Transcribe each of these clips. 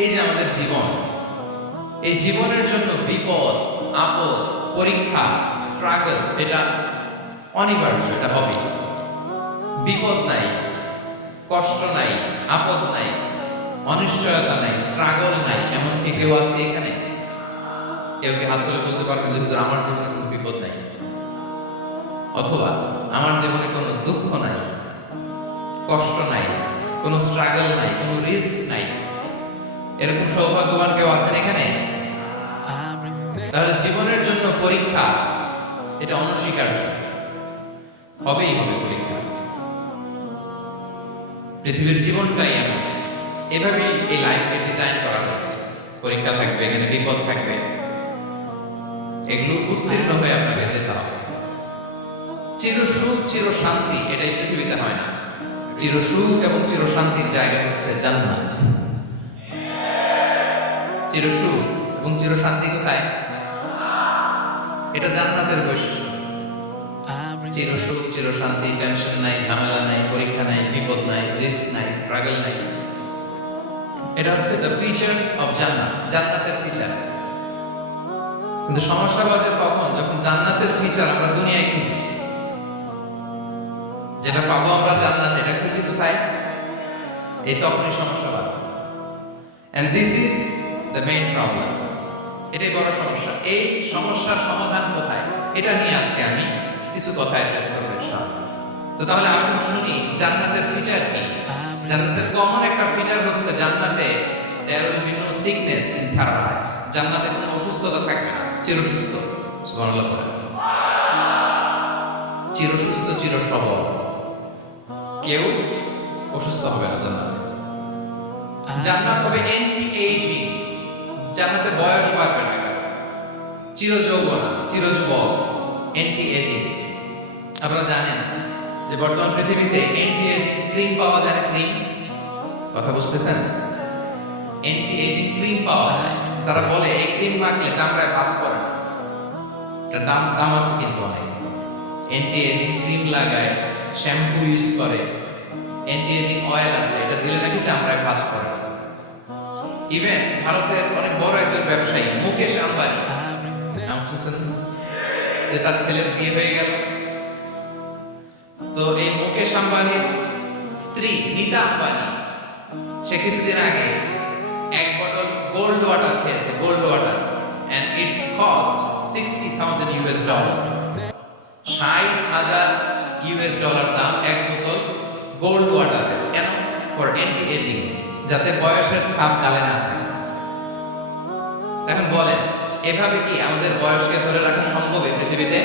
এই যে আমাদের জীবন, এই জীবনের জন্য বিপদ, আপদ, পরীক্ষা, স্ট্রাগল এটা অনিবার্য, এটা হবে। বিপদ নাই, কষ্ট নাই, আপদ নাই, অনিশ্চয়তা নাই, স্ট্রাগল নাই, এমন কি কেউ আছে এখানে? কেউ কি হাত তুলে বলতে পারবেন যে আমার জীবনে কোনো বিপদ নাই, অথবা আমার জীবনে কোনো দুঃখ নাই, কষ্ট নাই, কোনো স্ট্রাগল নাই, কোনো রিস্ক নাই? এরকম সৌভাগ্যবান কেউ আছেন এখানে? তাহলে জীবনের জন্য পরীক্ষা এটা অনস্বীকার্য, হবেই হবে পরীক্ষা। পৃথিবীর জীবনটাই এমন, এভাবেই এই লাইফকে ডিজাইন করা হয়েছে। পরীক্ষা থাকবে, এখানে বিপদ থাকবে, এগুলো উত্তীর্ণ হয়ে আপনাকে যেতে হবে। চির সুখ চির শান্তি এটাই পৃথিবীতে হয় না। চির সুখ এবং চির শান্তির জায়গা হচ্ছে জান্নাত। চির সুখ এবং চির শান্তি কোথায়? এটা জান্নাতের বৈশিষ্ট্য। চির সুখ চির শান্তি, টেনশন নাই, ঝামেলা নাই, পরীক্ষা নাই, বিপদ নাই, রিস্ক নাই, স্ট্রাগল নাই। এটা হচ্ছে দ্য ফিচার্স অফ জান্নাত, জান্নাতের ফিচার। কিন্তু সমস্যা বাদে কখন? যখন জান্নাতের ফিচার আমরা দুনিয়ায় খুঁজি। যেটা পাবো আমরা জান্নাত, এটা খুঁজি কোথায়? এই তখনই সমস্যা বাড়ে। And this is the main problem. এটাই বড় সমস্যা। এই সমস্যার সমাধান কোথায়? এটা নিয়ে আজকে আমি কিছু কথা অ্যাড্রেস করব ইনশাআল্লাহ। তো তাহলে আসুন শুনি জান্নাতের ফিচার কি। জান্নাতের কমন একটা ফিচার হচ্ছে জান্নাতে there will be no sickness in paradise. জান্নাতে কোনো অসুস্থতা থাকবে না, চিরসুস্থ। সুবহানাল্লাহ। চিরসুস্থ, চির সবল, কেউ অসুস্থ হবে না জান্নাতে। জান্নাত হবে এন্টি এইজিং, জান্নাতে বয়স বাড়বে না, চির যৌবনা, চির যুবক, এন্টি এজিং। আপনারা জানেন যে বর্তমান পৃথিবীতে এন্টি এজিং ক্রিম পাওয়া যায় না? ক্রিম, কথা বুঝতেছেন? এন্টি এজিং ক্রিম পাওয়া যায়। তারা বলে এই ক্রিম মাখলে চামড়ায় ভাঁজ পড়ে না। এটার দাম আছে কিন্তু অনেক। এন্টি এজিং ক্রিম লাগায়, শ্যাম্পু ইউজ করে, এন্টি এজিং অয়েল আছে, এটা দিলে নাকি চামড়ায় ভাঁজ পড়ে না। ইভেন ভারতের অনেক বড় একজন ব্যবসায়ী মুকেশ আম্বানি, নাম শুনছেন? যে তার ছেলের বিয়ে হয়ে গেল। তো এই মুকেশ আম্বানির স্ত্রী নীতা আম্বানি, সে কিছুদিন আগে এক বটল গোল্ড ওয়াটার খেয়েছে, gold water, and it's cost $60,000 $60,000 দাম এক বোতল গোল্ড ওয়াটার। কেন? ফর এন্টি এজিং, যাতে বয়সের ছাপ গালে না। এখন বলেন এভাবে কি আমাদের বয়সকে ধরে রাখা সম্ভব এই পৃথিবীতে?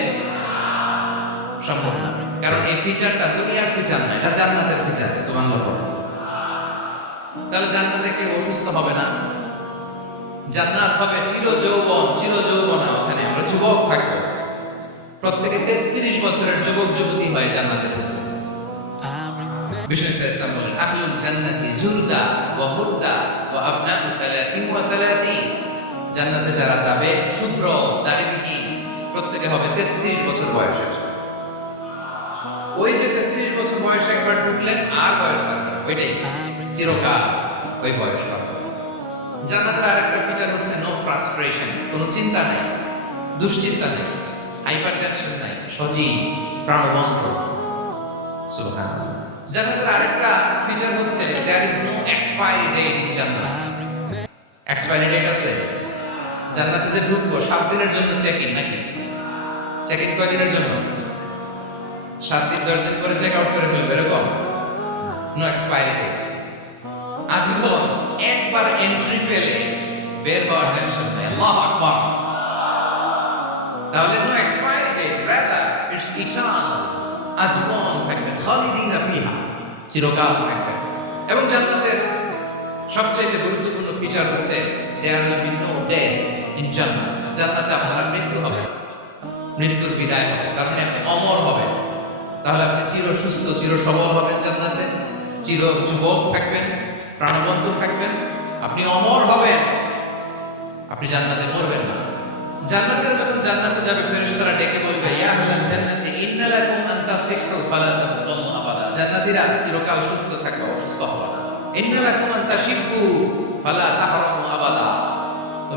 সম্ভব না, কারণ এই ফিচারটা দুনিয়ার ফিচার না, এটা জান্নাতের ফিচার। সুবহানাল্লাহ। তাহলে জান্নাতে কেউ অসুস্থ হবে না। জান্নাত হবে চির যৌবন, চির যৌবনা, ওখানে আমরা যুবক থাকবো। প্রত্যেকে 33 বছরের যুবক যুবতী হয় জান্নাতের। বিষ্ণু ইসলাম বলেন আহলুল জান্নাতি জুরদা ওয়া হুরদা ওয়া আবনাউ 30 ওয়া 30। জান্নাতে যারা যাবে শুভ্র দাড়িবিহীন, প্রত্যেকে হবে 33 বছর বয়সের। ওই যে 33 বছর বয়সে একবার ঢুকলেন আর বয়স লাগবে, ওইটাই চিরকাল ওই বয়স পাবে। জান্নাতের আরেকটা ফিচার হচ্ছে নো ফ্রাস্ট্রেশন, কোনো চিন্তা নেই, দুশ্চিন্তা নেই, হাইপার টেনশন নাই, সজীব প্রাণবন্ত। সুবহানাল্লাহ। জান্নাতের আরেকটা ফিচার হচ্ছে there is no expiry date in জান্নাত। এক্সপায়ারি ডেট আছে? জান্নাতে যে ঢুকবো 7 দিনের জন্য চেক ইন, নাকি চেক ইন কয় দিনের জন্য? 7 দিন 10 দিন করে চেক আউট করে ফেলবে, এরকম নো এক্সপায়ারি ডেট। আজীবন একবার এন্ট্রি পেলে বের হওয়ার টেনশন নাই। আল্লাহু আকবার। তাহলে no expiry date, rather it's eternal, আজীবন থাকবে, খালিদিনা ফিহা, চিরকাল থাকবে। এবং জান্নাতের সবচেয়ে গুরুত্বপূর্ণ ফিচার হচ্ছে there will be no death in জান্নাত। জান্নাতে আপনার মৃত্যু হবে, মৃত্যুর বিদায় হবে, তার মানে আপনি অমর হবেন। তাহলে আপনি চির সুস্থ, চির সবল হবেন জান্নাতে, চির যুবক থাকবেন, প্রাণবন্ত থাকবেন, আপনি অমর হবেন, আপনি জান্নাতে মরবেন না। জান্নাতের যখন জান্নাতে যাবে ফেরেশতারা ডেকে বলবে ইয়া আহলাল জান্নাতি ইন্না লাকুম আন তাসিহু ফালা তাসকামু আবাদা। জান্নাতীরা চিরকাল সুস্থ থাকবে, অসুস্থ হবে না। ইন্না লাকুম আন তাশিবু ফালা তাহরামু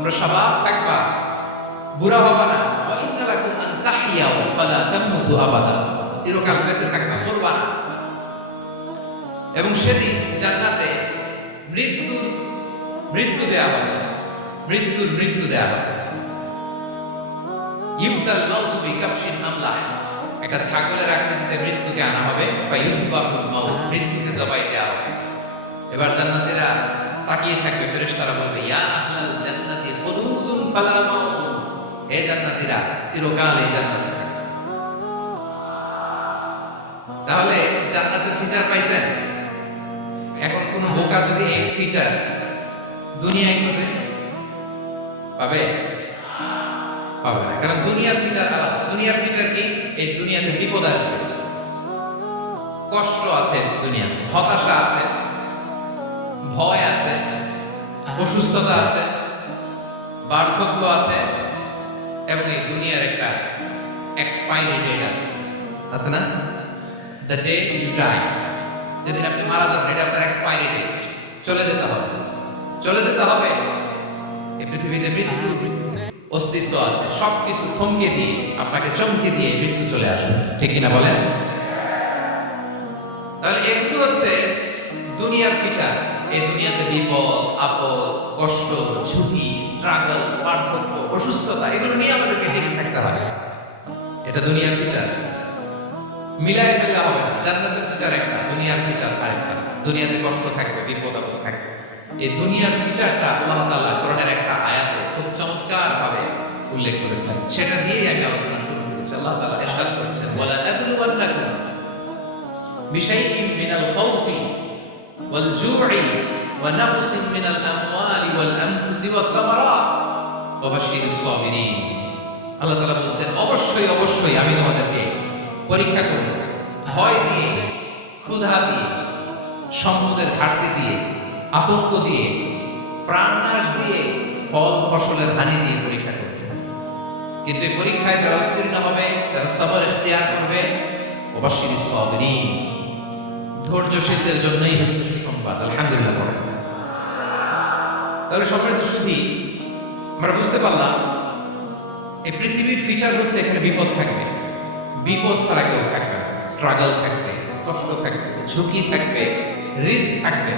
তোমরা শাবাব থাকবা, বুড়া হবা না। ওয়া ইন্না লাকুম আন তাহইয়াউ ফালা তামুতু আবাদা, চিরকাল বেঁচে থাকবা, মরবা না। এবং সেদিন জান্নাতে মৃত্যু দেয়া হবে, মৃত্যু দেয়া হবে। ইউতাল মাউতু বিকাবশিন আমলাহ, একটা ছাগলের আকৃতিতে মৃত্যুকে আনা হবে। ফায়ুযবাহুল মাউত, মৃত্যুকে জবাই দেয়া হবে। এবার জান্নাতীরা তাকিয়ে থাকবে, ফেরেশতারা বলবে ইয়া আহলাল জান্নাতি খুলুদুন ফালা মাউত, হে জান্নাতীরা চিরকাল এই জান্নাতে থাকবে। তাহলে জান্নাতের ফিচার পাইছেন? এখন কোন বোকা যদি এই ফিচার দুনিয়ায় খুঁজে পাবে? পাবে না, কারণ দুনিয়ার ফিচার আলাদা। দুনিয়ার ফিচার কি? এই দুনিয়াতে বিপদ আসবে, কষ্ট আছে, দুনিয়া হতাশা আছে, ভয় আছে, অসুস্থতা আছে, বার্ধক্য আছে, এবং এই দুনিয়ার একটা এক্সপায়ারি ডেট আছে না? দ্য ডে ইউ ডাই, যেদিন আপনি মারা যাবেন, এটা আপনার এক্সপায়ারি ডেট, চলে যেতে হবে, চলে যেতে হবে। এই পৃথিবীতে মৃত্যু অস্তিত্ব আছে, সবকিছু থমকে দিয়ে, আপনাকে চমকে দিয়ে মৃত্যু চলে আসবে, ঠিক কিনা বলেন? তাহলে এগুলো হচ্ছে দুনিয়ার ফিচার। এই দুনিয়াতে বিপদ আপদ, কষ্ট, ঝুঁকি, স্ট্রাগল, বার্ধক্য, অসুস্থতা, এগুলো নিয়ে আমাদেরকে টিকে থাকতে হয়। এটা দুনিয়ার ফিচার, মিলাই ফেললে হবে না। জান্নাতের ফিচার একটা, দুনিয়ার ফিচার আরেকটা। দুনিয়াতে কষ্ট থাকবে, বিপদ আপদ থাকবে। এই দুনিয়ার ফিচারটা আল্লাহ তাআলা কোরআনের একটা আয়াতে খুব চমৎকার ভাবে উল্লেখ করেছেন, সেটা দিয়েই আমি আলোচনা শুরু করেছি। আল্লাহ তাআলা ইরশাদ করেছেন ওয়ালা নাবলুওয়ান্নাকুম বিশাইইন মিনাল খাউফি ওয়াল জু'i ওয়া নাকসিন মিনাল আমওয়ালি ওয়াল আনফুসি ওয়াস সামারাত ওয়া বাশশিরিস সাবিরিন। আল্লাহ তাআলা বলেছেন অবশ্যই আমি তোমাদেরকে পরীক্ষা করব, ভয় দিয়ে, ক্ষুধা দিয়ে, সম্পদের ঘাটতি দিয়ে, আতঙ্ক দিয়ে, প্রাণনাশ দিয়ে, ফল ফসলের হানি দিয়ে পরীক্ষা করবে। কিন্তু এই পরীক্ষায় যারা উত্তীর্ণ হবে, যারা সবর ইখতিয়ার করবে, ওয়াবাশশিরিস সাবিরিন, ধৈর্যশীলদের জন্যই হচ্ছে সুসংবাদ। আলহামদুলিল্লাহ পড়ে। তাহলে সম্মানিত সুধী, আমরা বুঝতে পারলাম এই পৃথিবীর ফিচার হচ্ছে এখানে বিপদ থাকবে, বিপদ ছাড়া কেউ থাকবে না, স্ট্রাগল থাকবে, কষ্ট থাকবে, ঝুঁকি থাকবে, রিস্ক থাকবে,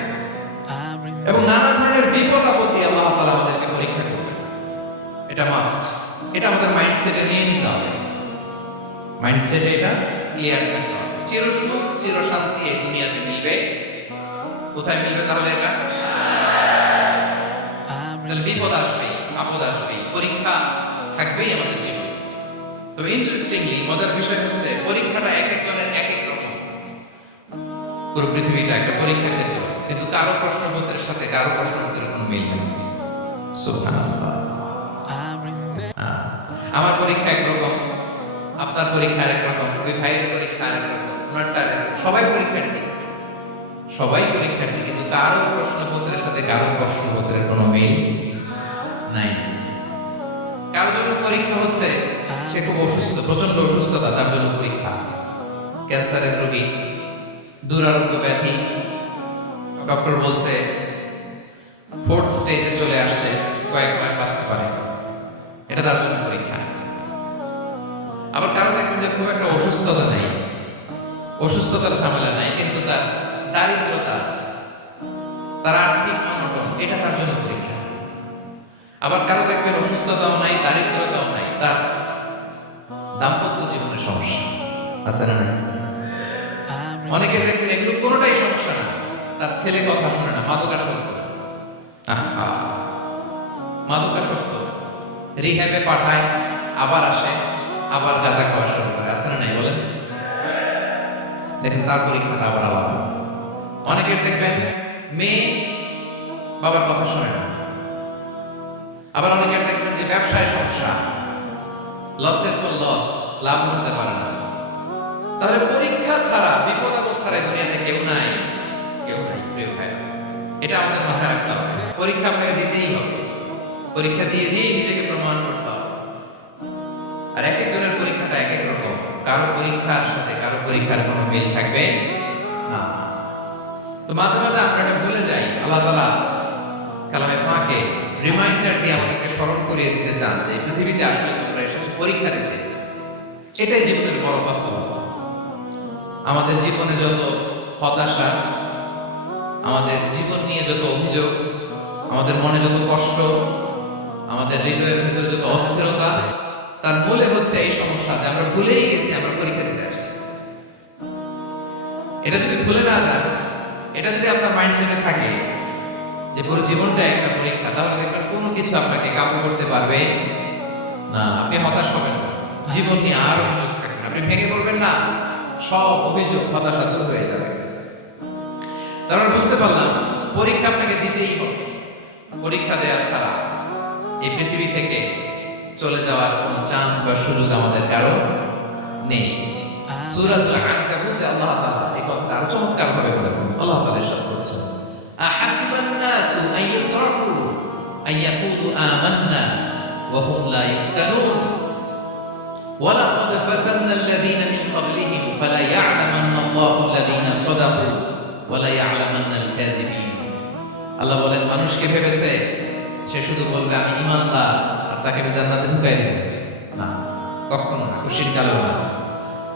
এবং নানা ধরনের বিপদ আপদ দিয়ে আল্লাহ তাআলা আমাদেরকে পরীক্ষা করবেন। এটা মাস্ট, এটা আমাদের মাইন্ডসেটে নিয়ে নিতে হবে। মাইন্ডসেটে এটা ক্লিয়ার থাকতে হবে। চিরসুখ চিরশান্তি এই দুনিয়াতে মিলবে, কোথায় মিলবে তাহলে? এটা তাহলে বিপদ আসবে, আপদ আসবে, পরীক্ষা থাকবেই আমাদের জীবনে। তবে ইন্টারেস্টিংলি মজার বিষয় হচ্ছে পরীক্ষাটা এক একজনের এক এক রকম। পুরো পৃথিবীটা একটা পরীক্ষা ক্ষেত্র, কিন্তু কারো প্রশ্নপত্রের সাথে কারো প্রশ্নপত্রের কোনো মিল নেই। সুবহানাল্লাহ। আমার পরীক্ষা একরকম, আপনার পরীক্ষা আরেক রকম, ওই ভাইয়ের পরীক্ষা আরেক রকম, ওনারটা আরেক রকম। সবাই পরীক্ষার্থী, কিন্তু কারো প্রশ্নপত্রের সাথে কারো প্রশ্নপত্রের কোনো মিল নাই। কারো জন্য পরীক্ষা হচ্ছে সে খুব অসুস্থ, প্রচন্ড অসুস্থতা, তার জন্য পরীক্ষা। ক্যান্সারের রোগী, দুরারোগ্য ব্যাধি, ডক্টর বলছে 4th স্টেজে চলে আসছে, কয়েক মাস বাঁচতে পারে, এটা তার জন্য পরীক্ষা। আবার কারো দেখবেন যে খুব একটা অসুস্থতা নেই, অসুস্থতার ঝামেলা নাই, কিন্তু তার দারিদ্রতা আছে, তার আর্থিক অনটন, এটা তার জন্য পরীক্ষা। আবার কারো দেখবেন অসুস্থতাও নাই, দারিদ্রতাও নাই, তার দাম্পত্য জীবনের সমস্যা আছে না? অনেকে দেখবেন এগুলো কোনোটাই সমস্যা না, তার ছেলে কথা শুনে না, মাদকাসক্ত, রিহ্যাবে পাঠায়, আবার আসে, আবার গাঁজা খাওয়া শুরু করে, আছে না নাই বলেন? দেখেন তার পরীক্ষাটা আবার আলাদা। অনেকের দেখবেন মেয়ে বাবার কথা শুনে না, আবার অনেকের দেখবেন যে ব্যবসায় সমস্যা, লসের পর লস, লাভ করতে পারে না। তাহলে পরীক্ষা ছাড়া, বিপদ আপদ ছাড়া দুনিয়াতে কেউ নাই, প্রিয় ভাই। এটা আমাদের মাথায় রাখতে হবে। পরীক্ষা আপনাকে দিতেই হবে, পরীক্ষা দিয়ে নিজেকে প্রমাণ করতে হবে। আর এক একজনের পরীক্ষাটা এক এক রকম, কারো পরীক্ষার সাথে কারো পরীক্ষার কোনো মিল থাকবে না। তো মাঝে মাঝে আমরা এটা ভুলে যাই, আল্লাহ তাআলা কালামে পাকে রিমাইন্ডার দিয়ে আমাদেরকে স্মরণ করিয়ে দিতে চান যে এই পৃথিবীতে আসলে তোমরা এসেছো পরীক্ষা দিতে। এটাই জীবনের বড় বাস্তবতা। আমাদের জীবনে যত হতাশা, আমাদের জীবন নিয়ে যত অভিযোগ, আমাদের মনে যত কষ্ট, আমাদের হৃদয়ের ভিতরে যত অস্থিরতা, তার মূলে হচ্ছে এই সমস্যা যে আমরা ভুলেই গেছি আমরা পরীক্ষা দিতে আসছি। এটা যদি ভুলে না যান, এটা যদি আপনার মাইন্ডসেটে থাকে যে পুরো জীবনটা একটা পরীক্ষা, তাহলে দেখবেন কোনো কিছু আপনাকে কাবু করতে পারবে না। আপনি হতাশ হবেন না, জীবন নিয়ে আর অভিযোগ থাকবে না, আপনি ভেঙে পড়বেন না, সব অভিযোগ হতাশা দূর হয়ে যাবে। তারপর বুঝতে পারলাম পরীক্ষা আপনাকে দিতেই হবে। পরীক্ষা দেওয়া ছাড়া এই পৃথিবী থেকে চলে যাওয়ার কোন চান্স বা সুযোগ আমাদের কারো নেই। সূরাতুল আনকাবুতে আল্লাহ তাআলা এই কথাটা আরো চমৎকার ভাবে বলেছেন। আল্লাহ তাআলা ইরশাদ করেছেন, আহাসিবান নাসু আইয়াতরাকু আইয়াকুলু আমান্না ওয়া হুম লা ইফতানুন ওয়ালাকাদ ফাতান্না আল্লাযীনা মিন ক্বাবলিহিম ফালা ইয়া'লামান্না আল্লাহু আল্লাযীনা সাদাকু ওয়া লা ইয়া'লামান্না আল-কাযিবিন। আল্লাহ বলেন, মানুষকে ভেবেছে সে শুধু বলবে আমি ঈমানদার আর তাকে আমি জান্নাতে ঢুকাই দেব, না, কখনো না, খুশির কালেও না।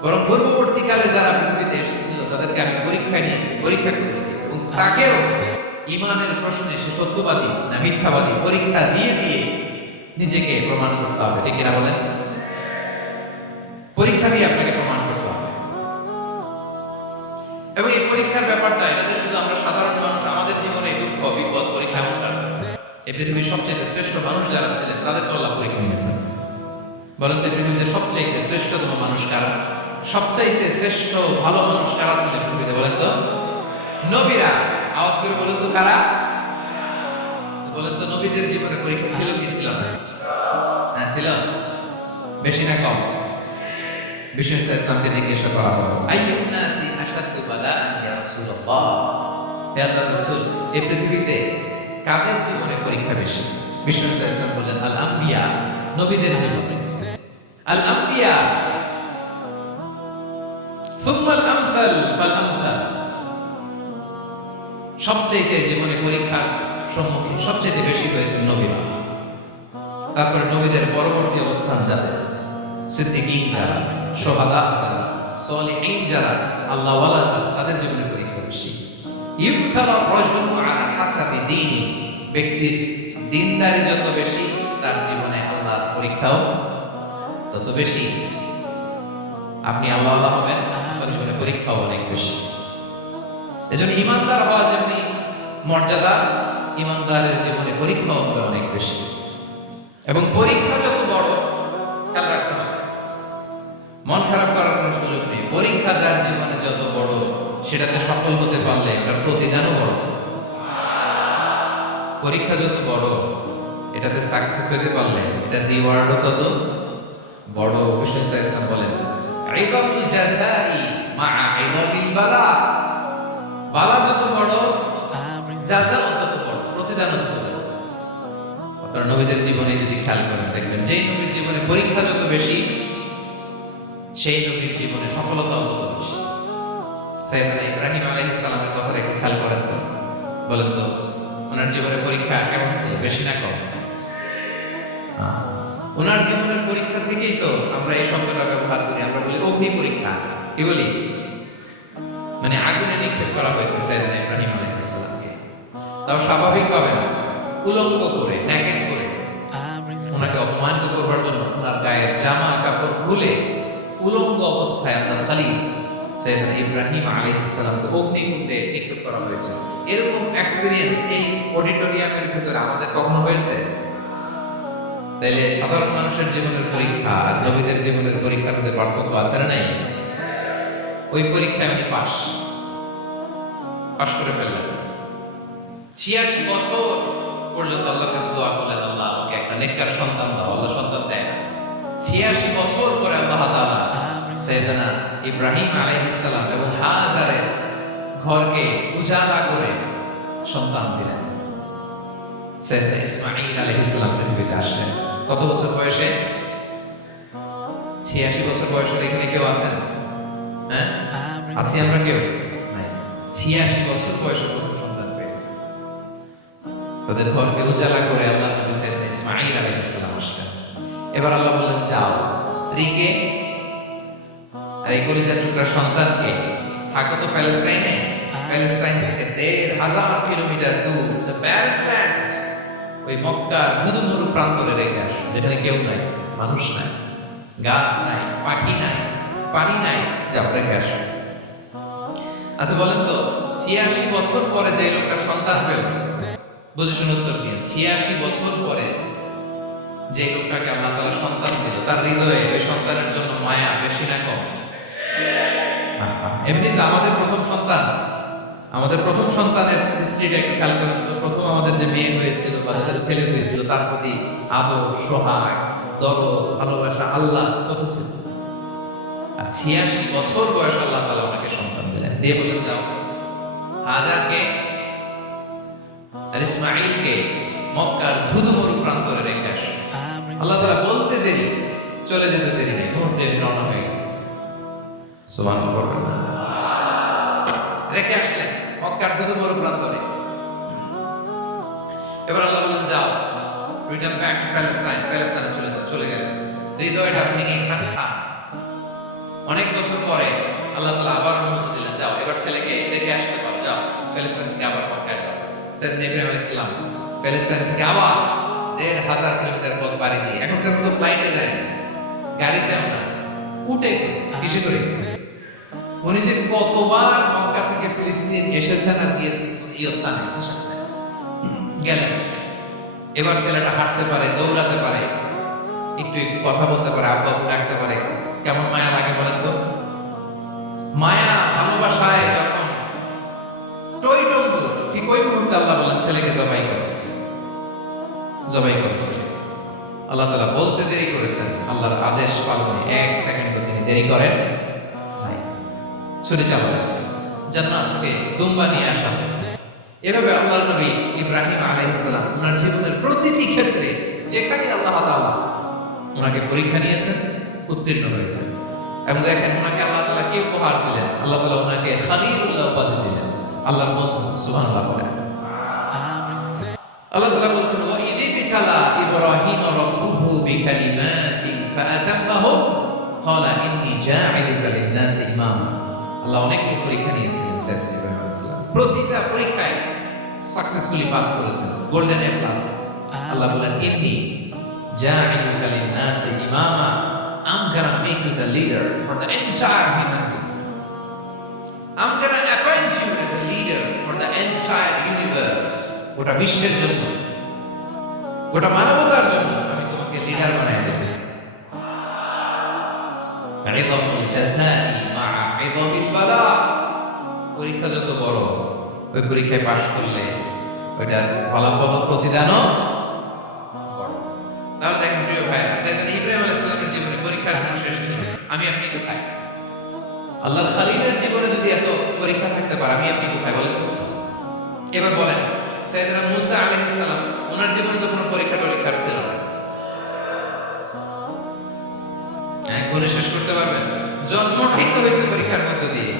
বরং পূর্ববর্তীকালে যারা পৃথিবীতে এসেছিল তাদেরকে আমি পরীক্ষা নিয়েছি, পরীক্ষা করেছি, এবং তাকেও ঈমানের প্রশ্নে সে সত্যবাদী না মিথ্যাবাদী পরীক্ষা দিয়ে দিয়ে নিজেকে প্রমাণ করতে হবে। ঠিক কিনা বলেন? পরীক্ষা দিয়ে আপনাকে প্রমাণ করতে হবে। এবং এই পরীক্ষার ব্যাপারটা এটা যে শুধু আমরা সাধারণ মানুষ, আমাদের জীবনে দুঃখ বিপদ পরীক্ষা এই পৃথিবীর সবচেয়ে শ্রেষ্ঠ মানুষ যারা ছিলেন তাদের আল্লাহ পরীক্ষা নিয়েছেন। বলেন তো পৃথিবীতে সবচাইতে শ্রেষ্ঠতম মানুষ কারা? সবচাইতে শ্রেষ্ঠ ভালো মানুষ কারা ছিলেন পৃথিবীতে? বলেন তো নবীরা। আওয়াজ করে বলেন তো কারা? বলেন তো নবীদের জীবনে পরীক্ষা ছিল কি ছিল না? হ্যাঁ ছিল। বেশি না কম? বিষ্ণু ইসলামকে জিজ্ঞাসা করা হলো, আইয়ুন নাসি আশাদ্দু বালাআন ইয়া রাসূলুল্লাহ, হে আল্লাহর রাসূল এই পৃথিবীতে কাদের জীবনে পরীক্ষা বেশি? বিষ্ণু ইসলাম বললেন, আল আম্বিয়া, নবীদের জীবনে। আল আম্বিয়া সুম্মাল আমসাল ফাল আমসাল, সবচেয়ে জীবনে পরীক্ষার সম্মুখীন সবচেয়ে বেশি হয়েছে নবীরা। তারপরে নবীদের পরবর্তী অবস্থান যাদের, সিদ্দিকীন যারা, শুহাদা যারা, সালিহিন যারা, আল্লাহওয়ালা যারা, তাদের জীবনে পরীক্ষা বেশি। ইউবতালা রাজুলু আলা হাসাবি দীনি, ব্যক্তির দিনদারি যত বেশি তার জীবনে আল্লাহর পরীক্ষাও তত বেশি। আপনি আল্লাহওয়ালা হবেন, আপনার জীবনে পরীক্ষাও অনেক বেশি। এজন্য ইমানদার হওয়া যেমনি মর্যাদা, ইমানদারের জীবনে পরীক্ষাও হবে অনেক বেশি। এবং পরীক্ষা যত বড়, খেয়াল রাখতে হবে, মন খারাপ করার কোনো সুযোগ নেই। পরীক্ষা যার জীবনে যত বড়, সেটাতে সফল হতে পারলে এটার প্রতিদানও বড়। পরীক্ষা যত বড়, এটাতে সাকসেস হতে পারলে এটার রিওয়ার্ডও তত বড়। বিষ্ণু ইসলাম বলেন, ইদামুল জাযাই মা'a ইদামিল বালা, বালা যত বড় জাযাও তত বড়, প্রতিদানও তত বড়। আপনারা নবীদের জীবনে যদি খেয়াল করেন দেখবেন, যেই নবীর জীবনে পরীক্ষা যত বেশি সেই নবীর জীবনে সফলতাও তত বেশি। সাইয়েদনা ইব্রাহিম আলাইহিস সালামের কথাটা একটু খেয়াল করেন তো, বলেন তো ওনার জীবনের পরীক্ষা কেমন ছিল? বেশি না কম? ওনার জীবনের পরীক্ষা থেকেই তো আমরা এই শব্দটা ব্যবহার করি, আমরা বলি অগ্নি পরীক্ষা। কি বলি? মানে আগুনে নিক্ষেপ করা হয়েছে সাইয়েদনা ইব্রাহিম আলাইহিস সালামকে, তাও স্বাভাবিকভাবে না, উলঙ্গ করে, নেকেড করে ওনাকে অপমানিত করবার জন্য ওনার গায়ের জামা কাপড় খুলে উলঙ্গ অবস্থায় আল্লাহর খলিল সাইয়েদনা ইব্রাহিম আলাইহিস সালামকে অগ্নিকুণ্ডে নিক্ষেপ করা হয়েছে। এরকম এক্সপেরিয়েন্স এই অডিটোরিয়ামের ভিতরে আমাদের কখনো হয়েছে? তাইলে সাধারণ মানুষের জীবনের পরীক্ষা আর নবীদের জীবনের পরীক্ষার মধ্যে পার্থক্য আছে না নাই? ওই পরীক্ষায় উনি পাশ করে ফেললেন। 86 বছর পর্যন্ত আল্লাহর কাছে দোয়া করলেন, আল্লাহ আমাকে একটা নেককার সন্তান দাও। আল্লাহ সন্তান দেয়। 86 বছর পরে আল্লাহ তাআলা সাইয়েদনা ইব্রাহিম আলাইহিস সালাম এবং হাজারের ঘরকে উজালা করে সন্তান দিলেন। সাইয়েদনা ইসমাঈল আলাইহিস সালাম পৃথিবীতে আসলেন কত বছর বয়সে? 86 বছর বয়সের এখানে কেউ আছেন? হ্যাঁ, আছি আমরা কেউ? নাই। 86 বছর বয়সে প্রথম সন্তান পেয়েছে। তাদের ঘরকে উজালা করে আল্লাহ নবী সাইয়েদনা ইসমাঈল আলাইহিস সালাম আসলেন। এবার আল্লাহ বললেন, যাও স্ত্রীকে আর এই কলিজার টুকরা সন্তানকে, থাকো তো প্যালেস্টাইনে, প্যালেস্টাইন থেকে ১,৫০০ কিলোমিটার দূর দ্য ব্যারেন ল্যান্ড, ওই মক্কার ধুধুমরু প্রান্তরে রেখে আসো, যেখানে কেউ নাই, মানুষ নাই, গাছ নাই, পাখি নাই, পানি নাই, যাও রেখে আসো। আচ্ছা বলেন তো, ৮৬ বছর পরে যে লোকটা সন্তান পেল, বুঝে শুনে উত্তর দিয়ে, ৮৬ বছর পরে যে লোকটাকে আল্লাহ তাআলা সন্তান দিল, তার হৃদয়ে ওই সন্তানের জন্য মায়া বেশি না কম? এমনি তো আমাদের প্রথম সন্তান, আমাদের প্রথম সন্তানের স্ত্রীটা একটু খেয়াল করেন তো, প্রথম আমাদের যে মেয়ে হয়েছিল বা যাদের ছেলে হয়েছিল, তার প্রতি আদর, সোহাগ, দরদ, ভালোবাসা আল্লাহ কত ছিল। আর ৮৬ বছর বয়স আল্লাহ তাআলা ওনাকে সন্তান দিলেন, দিয়ে বললেন, যাও হাজারকে আর ইসমাঈলকে মক্কার ধুধুমরু প্রান্তরে রেখে আসো। আল্লাহ তাআলা বলতে দেরি, চলে যেতে দেরি নেই, মুহূর্তে রওনা হয়ে গেল। সুবহানাল্লাহ। রেখে আসলেন মক্কার ধুধুমরু প্রান্তরে। এবার আল্লাহ বললেন, যাও রিটার্ন ব্যাক টু প্যালেস্টাইন, প্যালেস্টাইনে চলে যাও। চলে গেল, হৃদয়টা ভেঙে খান। অনেক বছর পরে আল্লাহ তাআলা আবার অনুমতি দিলেন, যাও এবার ছেলেকে দেখে আসতে পারো, যাও প্যালেস্টাইন থেকে আবার মক্কায় যাও। সাইয়েদনা ইব্রাহিম আলাইহিস সালাম প্যালেস্টাইন থেকে আবার ১,৫০০ কিলোমিটার পথ পাড়ি দিয়ে, এখনকার মতো ফ্লাইটে যায় না, গাড়িতেও না, উঠে কিসে করে। উনি যে কতবার মক্কা থেকে ফিলিস্তিন এসেছেন আর গিয়েছেন ইয়ত্তা নেই, গেলেন। এবার ছেলেটা হাঁটতে পারে, দৌড়াতে পারে, একটু একটু কথা বলতে পারে, আব্বু আব্বু ডাকতে পারে। কেমন মায়া লাগে বলেন তো? মায়া ভালোবাসায় যখন টইটম্বুর, ঠিক ওই মুহূর্তে আল্লাহ বলেন, ছেলেকে জবাই করো, জবাই করো ছেলে। আল্লাহ তাআলা বলতে দেরি করেছেন, আল্লাহর আদেশ পালনে ১ সেকেন্ডও তিনি দেরি করেন নাই। ছুরি চালালেন, জান্নাত থেকে দুম্বা নিয়ে আসা। এভাবে আল্লাহর নবী ইব্রাহিম আলাইহিস সালাম ওনার জীবনের প্রতিটি ক্ষেত্রে যেখানে আল্লাহ তাআলা ওনাকে পরীক্ষা নিয়েছেন, উত্তীর্ণ হয়েছেন। এবং দেখেন ওনাকে আল্লাহ তাআলা কি উপহার দিলেন, আল্লাহ তাআলা ওনাকে খলিলুল্লাহ উপাধি দিলেন, আল্লাহর বন্ধু। সুবহানাল্লাহ। আল্লাহ তাআলা বলছেন, ওয়া ইযি বিতালা ইব্রাহিম রাব্বুহু বিকালিমাতিন ফাআতাম্মাহু ক্বালা ইন্নী জাঈলুকা লিন-নাসি ইমামা। আল্লাহ অনেক পরীক্ষা নিয়েছিলেন সাইয়েদনা ইব্রাহিম আলাইহিস সালাম, প্রতিটা পরীক্ষায় সাকসেসফুলি পাস করেছেন, গোল্ডেন এ প্লাস। আল্লাহ বলেন, ইন্নী জাঈলুকা লিন-নাসি ইমামা, I'm gonna make you the leader for the entire human being. I'm gonna appoint you as a leader for the entire universe. গোটা বিশ্বের জন্য, গোটা মানবতার জন্য আমি তোমাকে লিডার বানাই দেব। ইযামুল জাযাই মা'a ইযামিল বালা। পরীক্ষা যত বড়, ওই পরীক্ষায় পাশ করলে ওইটার ফলাফল প্রতিদানও বড়। তাহলে দেখেন প্রিয় ভাই, সাইয়েদনা ইব্রাহিম আলাইহিস সালামের জীবনে পরীক্ষার কোনো শেষ ছিল না। আমি আপনি কোথায়? আল্লাহর খলিলের জীবনে যদি এত পরীক্ষা থাকতে পারে, আমি আপনি কোথায় বলেন তো? এবার বলেন, সাইয়েদনা মূসা আলাইহিস সালাম, ওনার জীবনে তো কোনো পরীক্ষার ছিল না। গুণে শেষ করতে পারবেন? জন্ম ঠিক হয়েছে পরীক্ষার মধ্য দিয়ে।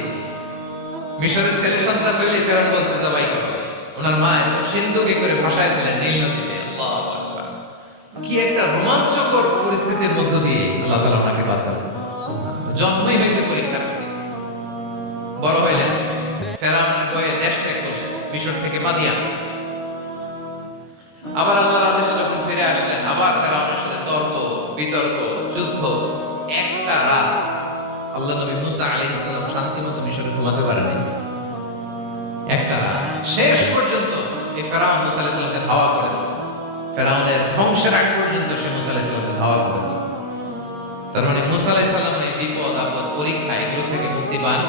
মিশরের ছেলে সন্তান হইলে ফেরাউন বলছে জবাই করো, ওনার মা সিন্ধুকে করে ভাষায় দিলেন নীল নদীতে। আল্লাহু আকবার। কি একটা রোমাঞ্চকর পরিস্থিতির মধ্য দিয়ে আল্লাহ তাআলা ওনাকে বাঁচালেন। জন্মই হয়েছে পরীক্ষার। বড় হইলেন, ফেরাউনের ভয়ে দেশ ত্যাগ করলেন, মিশর থেকে মাদিয়ান। আবার আল্লাহর আদেশে যখন ফিরে আসলেন, আবার ফেরাউনের সাথে তর্ক বিতর্ক, যুদ্ধ। একটা রাত আল্লাহ নবী মুসা আলাইহিস সালাম শান্তিমতো মিশরে ঘুমাতে পারেনি। একটা রাত শেষ পর্যন্ত এই ফেরাউন মুসা আলাইহিস সালামকে ধাওয়া করেছে। ফেরাউনের ধ্বংসের আগ পর্যন্ত সে মুসা আলাইহিস সালামকে ধাওয়া করেছে। তার মানে মুসা আলাইহিস সালামের বিপদ আপদ পরীক্ষা এগুলো থেকে মুক্তি পান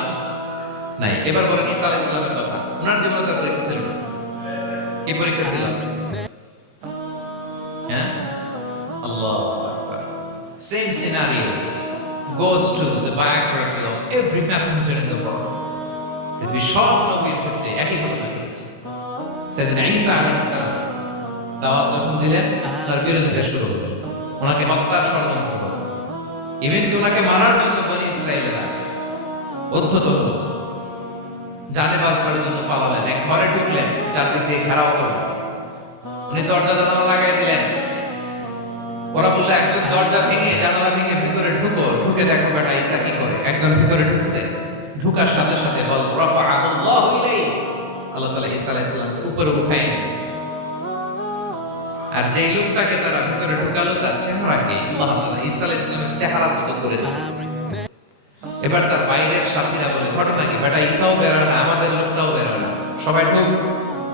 নাই। এবার বলেন ঈসা আলাইহিস সালামের কথা, ওনার জীবনে তার পরীক্ষা ছিল না। কি পরীক্ষা ছিল? হ্যাঁ, আল্লাহু আকবার। Same scenario goes to the biography of every messenger in the world. এই সব নবীর ক্ষেত্রে একই ঘটনা ঘটেছে। সাইয়েদনা ঈসা আলাইহিস সালাম দাওয়াত যখন দিলেন, তার বিরোধিতা শুরু হলো, ওনাকে হত্যার ষড়যন্ত্র হলো। ইভেন ওনাকে মারার জন্য বনি ইসরাঈলরা উদ্ধত হলো, জানে বাজ করার জন্য পালালেন, এক ঘরে ঢুকলেন, চারদিক দিয়ে ঘেরাও করলেন। উনি দরজা জানালা লাগাই দিলেন। ওরা বললো একজন দরজা ভেঙে জানালা ভেঙে ভিতরে ঢুকো, ঢুকে দেখো বেটা ঈসা কি করে। একজন ভিতরে ঢুকছে, ঢুকার সাথে সাথে বল রাফাআহুল্লাহু ইলাইহি, আল্লাহ তাআলা ঈসা আলাইহিস সালামকে উপরে উঠাই নিলেন। আর যেই লোকটাকে তারা ভিতরে ঢুকালো তার চেহারাকে আল্লাহ তাআলা ঈসা আলাইহিস সালামের চেহারার মতো করে দিলেন। এবার তার বাইরের সাথীরা বলে ঘটনা কি, বেটা ঈসাও বেরোয় না, আমাদের লোকটাও বেরোয় না, সবাই ঢুক।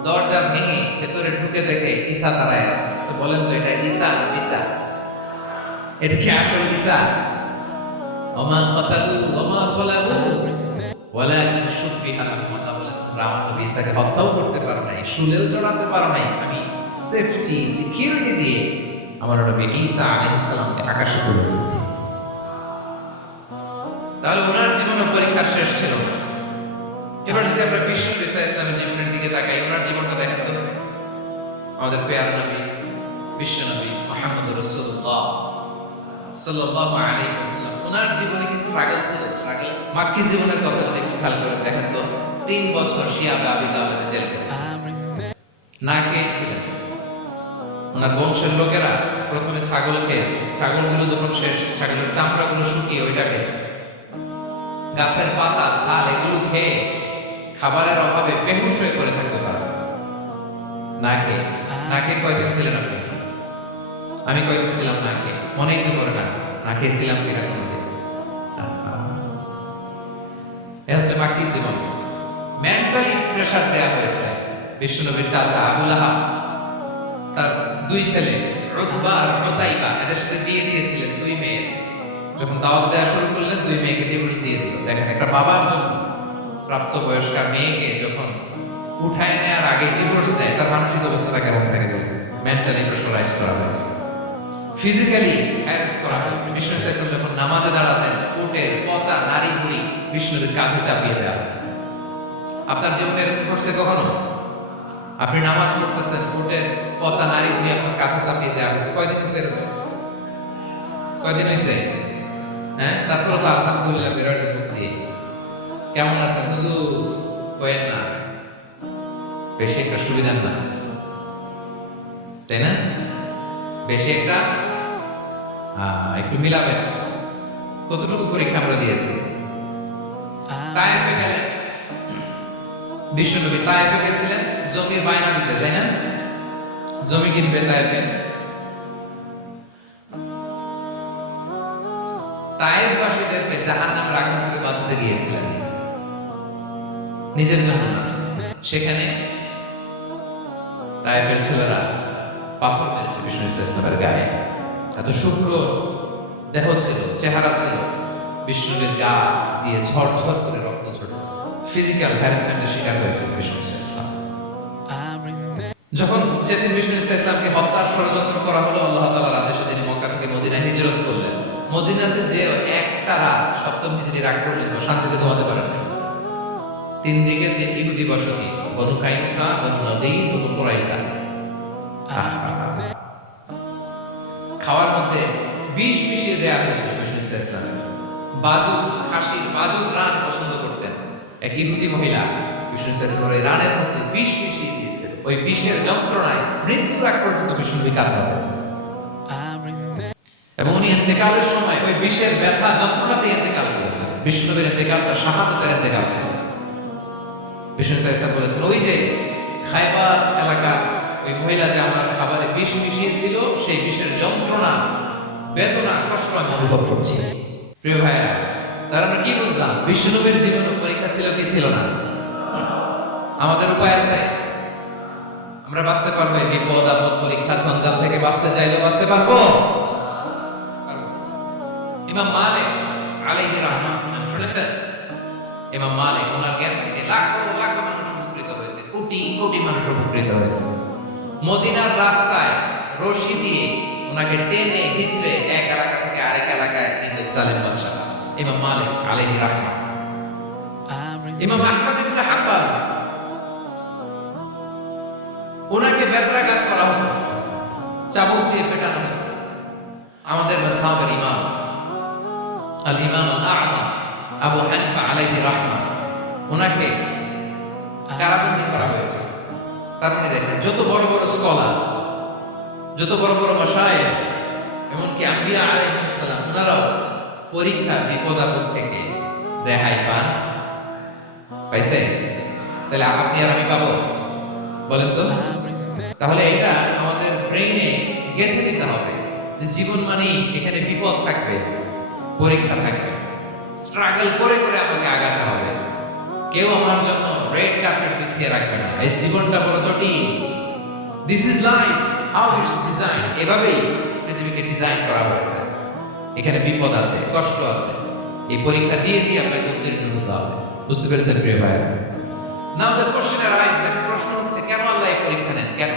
দরজা ভেঙে ভেতরে ঢুকে দেখে ঈসা দাঁড়ায় আছে। বলেন তো এটা ঈসা না বিসা? এটা কি আসল ঈসা? ওমা কাতালু ওমা সালাবু ওয়ালাকিন শুববিহা লাহুম। আল্লাহ বলেন তোমরা আমার নবী ঈসাকে হত্যাও করতে পারো নাই, শুলেও চড়াতে পারো নাই, আমি সেফটি সিকিউরিটি দিয়ে আমার নবী ঈসা আলাইহিস সালামকে আকাশে তুলে দিয়েছি। তাহলে ওনার জীবনে পরীক্ষা শেষ ছিল। এবার যদি আমরা বিশ্ব ঈসা ইসলামের জীবনের দিকে তাকাই, ওনার জীবনটা দেখেন তো। আমাদের প্রিয় নবী বিশ্ব নবী মুহাম্মদ রাসূলুল্লাহ সাল্লাল্লাহু আলাইহি ওয়াসাল্লাম, ওনার জীবনে কি স্ট্রাগল ছিল? স্ট্রাগল মাক্কি জীবনের কথা যদি একটু খেয়াল করে দেখেন তো, 3 বছর শিয়াবে আবি তালেবে জেল করেছেন, না খেয়েছিলেন। ওনার বংশের লোকেরা প্রথমে ছাগল খেয়েছে, ছাগলগুলো যখন শেষ, ছাগলের চামড়াগুলো শুকিয়ে ওইটা খেয়েছে। গাছের পাতা ছাল এগুলো খেয়ে খাবারের অভাবে বেহুশ হয়ে পড়ে থাকতে পারে। না খেয়ে কয়দিন ছিলেন আপনি? আমি কয়দিন ছিলাম না খেয়ে? মনেই তো করে না খেয়েছিলাম কিনা কোনদিন। এ হচ্ছে বাকি জীবন। মেন্টালি প্রেসার দেওয়া হয়েছে। বিশ্বনবীর চাচা আবু লাহাব তার 2 ছেলে উতবা আর উতাইবা, এদের সাথে বিয়ে দিয়েছিলেন 2 মেয়ে। যখন দাওয়াত দেওয়া শুরু করলেন 2 মেয়েকে ডিভোর্স দিয়ে দিল। দেখেন একটা বাবার জন্য প্রাপ্তবয়স্ক মেয়েকে যখন উঠায় নেওয়ার আগে ডিভোর্স দেয়, তার মানসিক অবস্থাটা কেমন থাকে বলে? মেন্টালি প্রেশারাইজ করা হয়েছে, ফিজিক্যালি হ্যারাস করা হয়েছে। বিষ্ণু ইসলাম যখন নামাজে দাঁড়াতেন, উটের পচা নারী বুড়ি বিষ্ণুর কাঁধে চাপিয়ে দেওয়া হতো। আপনার জীবনে এরকম ঘটছে কখনো? আপনি নামাজ পড়তেছেন, উটের পচা নারী বুড়ি আপনার কাঁধে চাপিয়ে দেওয়া হয়েছে? কয়দিন হয়েছে এরকম? কয়দিন হয়েছে? হ্যাঁ, তারপর তো আলহামদুলিল্লাহ বেরোয় মুখ দিয়ে। কেমন আছেন হুজুর? কয়েন না, বেশি একটা সুবিধা না, তাই না? বেশি একটা একটু মিলাবেন। কতটুকু পরীক্ষা আমরা দিয়েছি? তায়েফে গেলেন, বিশ্বনবী তায়েফে গেছিলেন জমির বায়না দিতে, তাই না? জমি কিনবে তায়েফে। তায়েফবাসীদেরকে জাহান্নামের আগুন থেকে বাঁচাতে গিয়েছিলেন, নিজের জন্য না। সেখানে তায়েফের ছেলেরা পাথর মেরেছে বিষ্ণু ইসলামের গায়ে। এত শুভ্র দেহ ছিল, চেহারা ছিল, বিষ্ণুর গা দিয়ে ঝরঝর করে রক্ত ঝরেছে। ফিজিক্যাল হ্যারাসমেন্টের শিকার হয়েছে বিষ্ণু ইসলাম। যখন সেদিন বিষ্ণু ইসলামকে হত্যার ষড়যন্ত্র করা হলো, আল্লাহ তাআলার আদেশে তিনি মক্কা থেকে মদিনায় হিজরত করলেন। মদিনাতে যে একটা রাত, সপ্তম হিজরির আগ পর্যন্ত শান্তিতে ঘুমাতে পারেন না। 3 দিকে 3 ইহুদি বসতি, বনু কাইনুকা, বনু নদীর, বনু কুরাইজা। খাওয়ার মধ্যে বিষ মিশিয়ে দেয়া হয়েছিল বিষ্ণু ইসলাম। বাজু, খাসির বাজুর রান পছন্দ করতেন। এক ইহুদি মহিলা বিষ্ণু ইসলামের ওই রানের মধ্যে বিষ মিশিয়ে দিয়েছে। ওই বিষের যন্ত্রণায় মৃত্যুর আগ পর্যন্ত বিষ্ণু কাঁদতেন। এবং উনি ইন্তেকালের সময় ওই বিষের ব্যথা যন্ত্রণাতে ইন্তেকাল করেছেন। বিষ্ণুনবীর ইন্তেকালটা শাহাদাতের ইন্তেকাল ছিল। বিষ্ণু ইসলাম বলেছেন, ওই যে খায়বার এলাকার ওই মহিলা যে আমার খাবারে বিষ মিশিয়েছিল, সেই বিষের যন্ত্রণা, বেদনা, কষ্ট আমি অনুভব করছি। প্রিয় ভাইরা, তার আমরা কি বুঝলাম? বিষ্ণুনবীর জীবনে পরীক্ষা ছিল কি ছিল না? আমাদের উপায় আছে? আমরা বাঁচতে পারবো এই বিপদ আপদ পরীক্ষা ঝঞ্ঝাল থেকে? বাঁচতে চাইলে বাঁচতে পারবো? ইমাম মালিক আলাইহি রাহমাত, নাম শুনেছেন? ইমাম মালিক, ওনার জ্ঞান থেকে লাখো লাখো মানুষ উপকৃত হয়েছে, কোটি কোটি মানুষ উপকৃত হয়েছে। মদিনার রাস্তায় রশি দিয়ে ওনাকে টেনে হিচড়ে এক এলাকা থেকে আরেক এলাকায় নিতে জালেম বাদশা ইমাম মালিক আলাইহি রাহমাত। ইমাম আহমদ ইবনে হাম্বল, ওনাকে বেত্রাঘাত করা হতো, চাবুক দিয়ে পেটানো হতো। আমাদের মাযহাবের ইমাম আল ইমাম আল আ'যম আবু হানিফা আলাইহি রাহমাত, ওনাকে কারাবন্দী করা হয়েছে। তার মানে দেখেন, যত বড় বড় স্কলার যত বড় বড় মাশায়েখ এমনকি আম্বিয়া আলাইহিস সালাম ওনারাও পরীক্ষা বিপদ আপদ থেকে রেহাই পান, পাইছে? তাহলে আপনি আর আমি পাবো? বলেন তো। তাহলে এটা আমাদের ব্রেইনে গেঁথে দিতে হবে যে জীবন মানেই এখানে বিপদ থাকবে, পরীক্ষা থাকবে, স্ট্রাগল করে করে আমাকে আগাতে হবে। কেউ আমার জন্য রেড কার্পেট বিছিয়ে রাখবে না। এই জীবনটা বড় জটিল। This is life, how it's design. এভাবেই পৃথিবীকে ডিজাইন করা হয়েছে। এখানে বিপদ আছে, কষ্ট আছে। এই পরীক্ষা দিয়ে দিয়ে আপনাকে উত্তীর্ণ হতে হবে। বুঝতে পেরেছেন প্রিয় ভাইরা? নাও দ্য কোশ্চেন অ্যারাইজ, প্রশ্ন হচ্ছে কেন আল্লাহ এই পরীক্ষা নেন? কেন?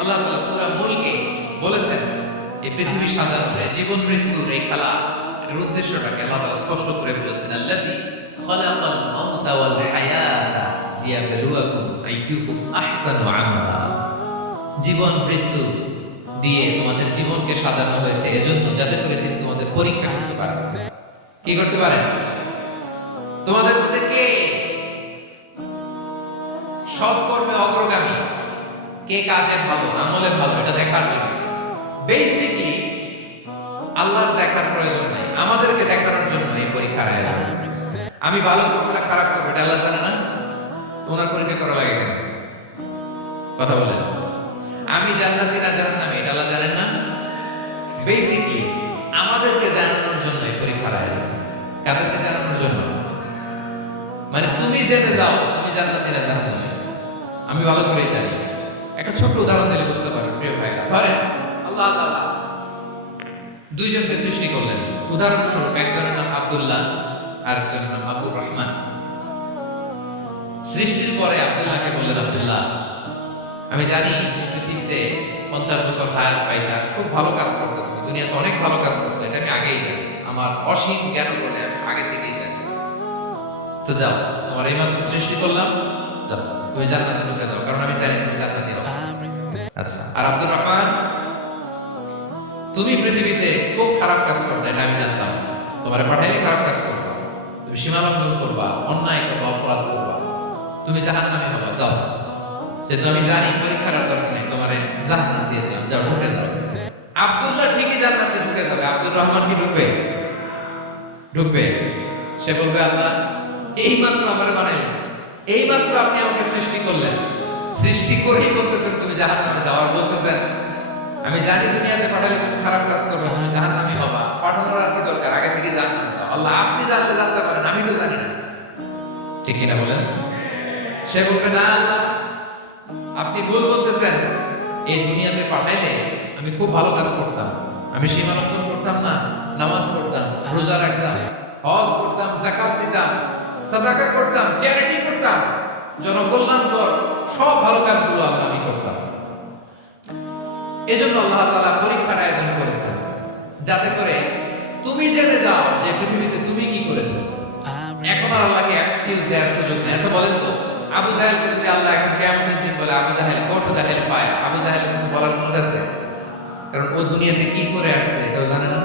আল্লাহ তাআলা সূরা মুলকে বলেছেন এই পৃথিবী সাজানো, জীবন মৃত্যুর এই খেলা, এর উদ্দেশ্যটাকে আল্লাহ তাআলা স্পষ্ট করে বলেছেন, আল্লাযী খালাকাল মাউতা ওয়াল হায়াতা লিয়াবলুয়াকুম আইয়ুকুম আহসানু আমালা। জীবন মৃত্যু দিয়ে তোমাদের জীবনকে সাজানো হয়েছে এজন্য যাতে করে তিনি তোমাদের পরীক্ষা করতে পারেন। কি করতে পারেন? তোমাদের মধ্যে কে সব কর্মে অগ্রগামী, কে কাজে ভালো, আমলে ভালো, এটা দেখার জন্য। বেসিকলি আল্লাহর দেখার প্রয়োজন নাই, আমাদেরকে দেখানোর জন্য এই পরীক্ষার আয়োজন। আমি ভালো করবো না খারাপ করবো এটা আল্লাহ জানে না? তোমার পরীক্ষা করা লাগে কেন? কথা বলেন। আমি জান্নাতি না জাহান্নামী এটা আল্লাহ জানেন না? বেসিকলি আমাদেরকে জানানোর জন্য এই পরীক্ষার আয়োজন। কাদেরকে জানানোর জন্য? মানে তুমি জেনে যাও তুমি জান্নাতি না জাহান্নামী, আমি ভালো করে জানি। একটা ছোট্ট উদাহরণ দিলে বুঝতে পারবেন প্রিয় ভাইরা। ধরেন আল্লাহ তাআলা দুইজনকে সৃষ্টি করলেন। উদাহরণস্বরূপ একজনের নাম আব্দুল্লাহ আর একজনের নাম আব্দুর রহমান। সৃষ্টির পরে আব্দুল্লাহকে বললেন, আব্দুল্লাহ আমি জানি তুমি পৃথিবীতে 50 বছর হায়াত পাইতা, খুব ভালো কাজ করতে, তুমি দুনিয়াতে অনেক ভালো কাজ করতে, এটা আমি আগেই জানি, আমার অসীম জ্ঞান বলে আমি আগে থেকেই জানি। তো যাও, তোমার এইমাত্র সৃষ্টি করলাম, যাও তুমি জান্নাতে ঢুকে যাও, কারণ আমি জানি তুমি জান্নাতি হবে। আচ্ছা, আর আব্দুর রহমান তুমি পৃথিবীতে খুব খারাপ কাজ করতে, এটা আমি জানতাম, তোমার পাঠাইলে খারাপ কাজ করবা, তুমি সীমা লঙ্ঘন করবা, অন্যায় করবা, অপরাধ করবা, তুমি জাহান্নামী হবা, যাও। যেহেতু আমি জানি পরীক্ষার দরকার নেই, তোমারে জান্নাত দিয়ে দিলাম, যাও ঢুকে যাও। আব্দুল্লাহ ঠিকই জান্নাতে ঢুকে যাবে, আব্দুর রহমান কি ঢুকবে? ঢুকবে। সে বলবে, আল্লাহ এই মাত্র আমারে বানাইলেন, এই মাত্র আপনি আমাকে সৃষ্টি করলেন, সৃষ্টি করেই বলতেছেন তুমি জাহান্নামে যাও, আর বলতেছেন আমি জানি দুনিয়াতে পাঠালে তুমি খারাপ কাজ করবে, তুমি জাহান্নামী হবা, পাঠানোর আর কি দরকার, আগে থেকে জাহান্নামে যাও। আল্লাহ আপনি জানলে জানতে পারেন, আমি তো জানি না। ঠিক কিনা বলেন? সে বলবে, না আল্লাহ আপনি ভুল বলতেছেন, এই দুনিয়াতে পাঠাইলে আমি খুব ভালো কাজ করতাম, আমি সীমা লঙ্ঘন করতাম না, নামাজ পড়তাম, রোজা রাখতাম, হজ করতাম, যাকাত দিতাম, সাদাকা করতাম, চ্যারিটি করতাম, জনকল্যাণকর সব ভালো কাজগুলো আল্লাহ আমি করতাম। এজন্য আল্লাহ তাআলা পরীক্ষার আয়োজন করেছেন, যাতে করে তুমি জেনে যাও যে পৃথিবীতে তুমি কি করেছো। এখন আর আল্লাহকে এক্সকিউজ দেওয়ার সুযোগ নেই। আচ্ছা বলেন তো, আবু জাহেলকে যদি আল্লাহ এখন কিয়ামতের দিন বলে, Abu Jahl go to the hell fire, Abu Jahl কিছু বলার সুযোগ আছে? কারণ ও দুনিয়াতে কি করে আসছে কেউ জানে না।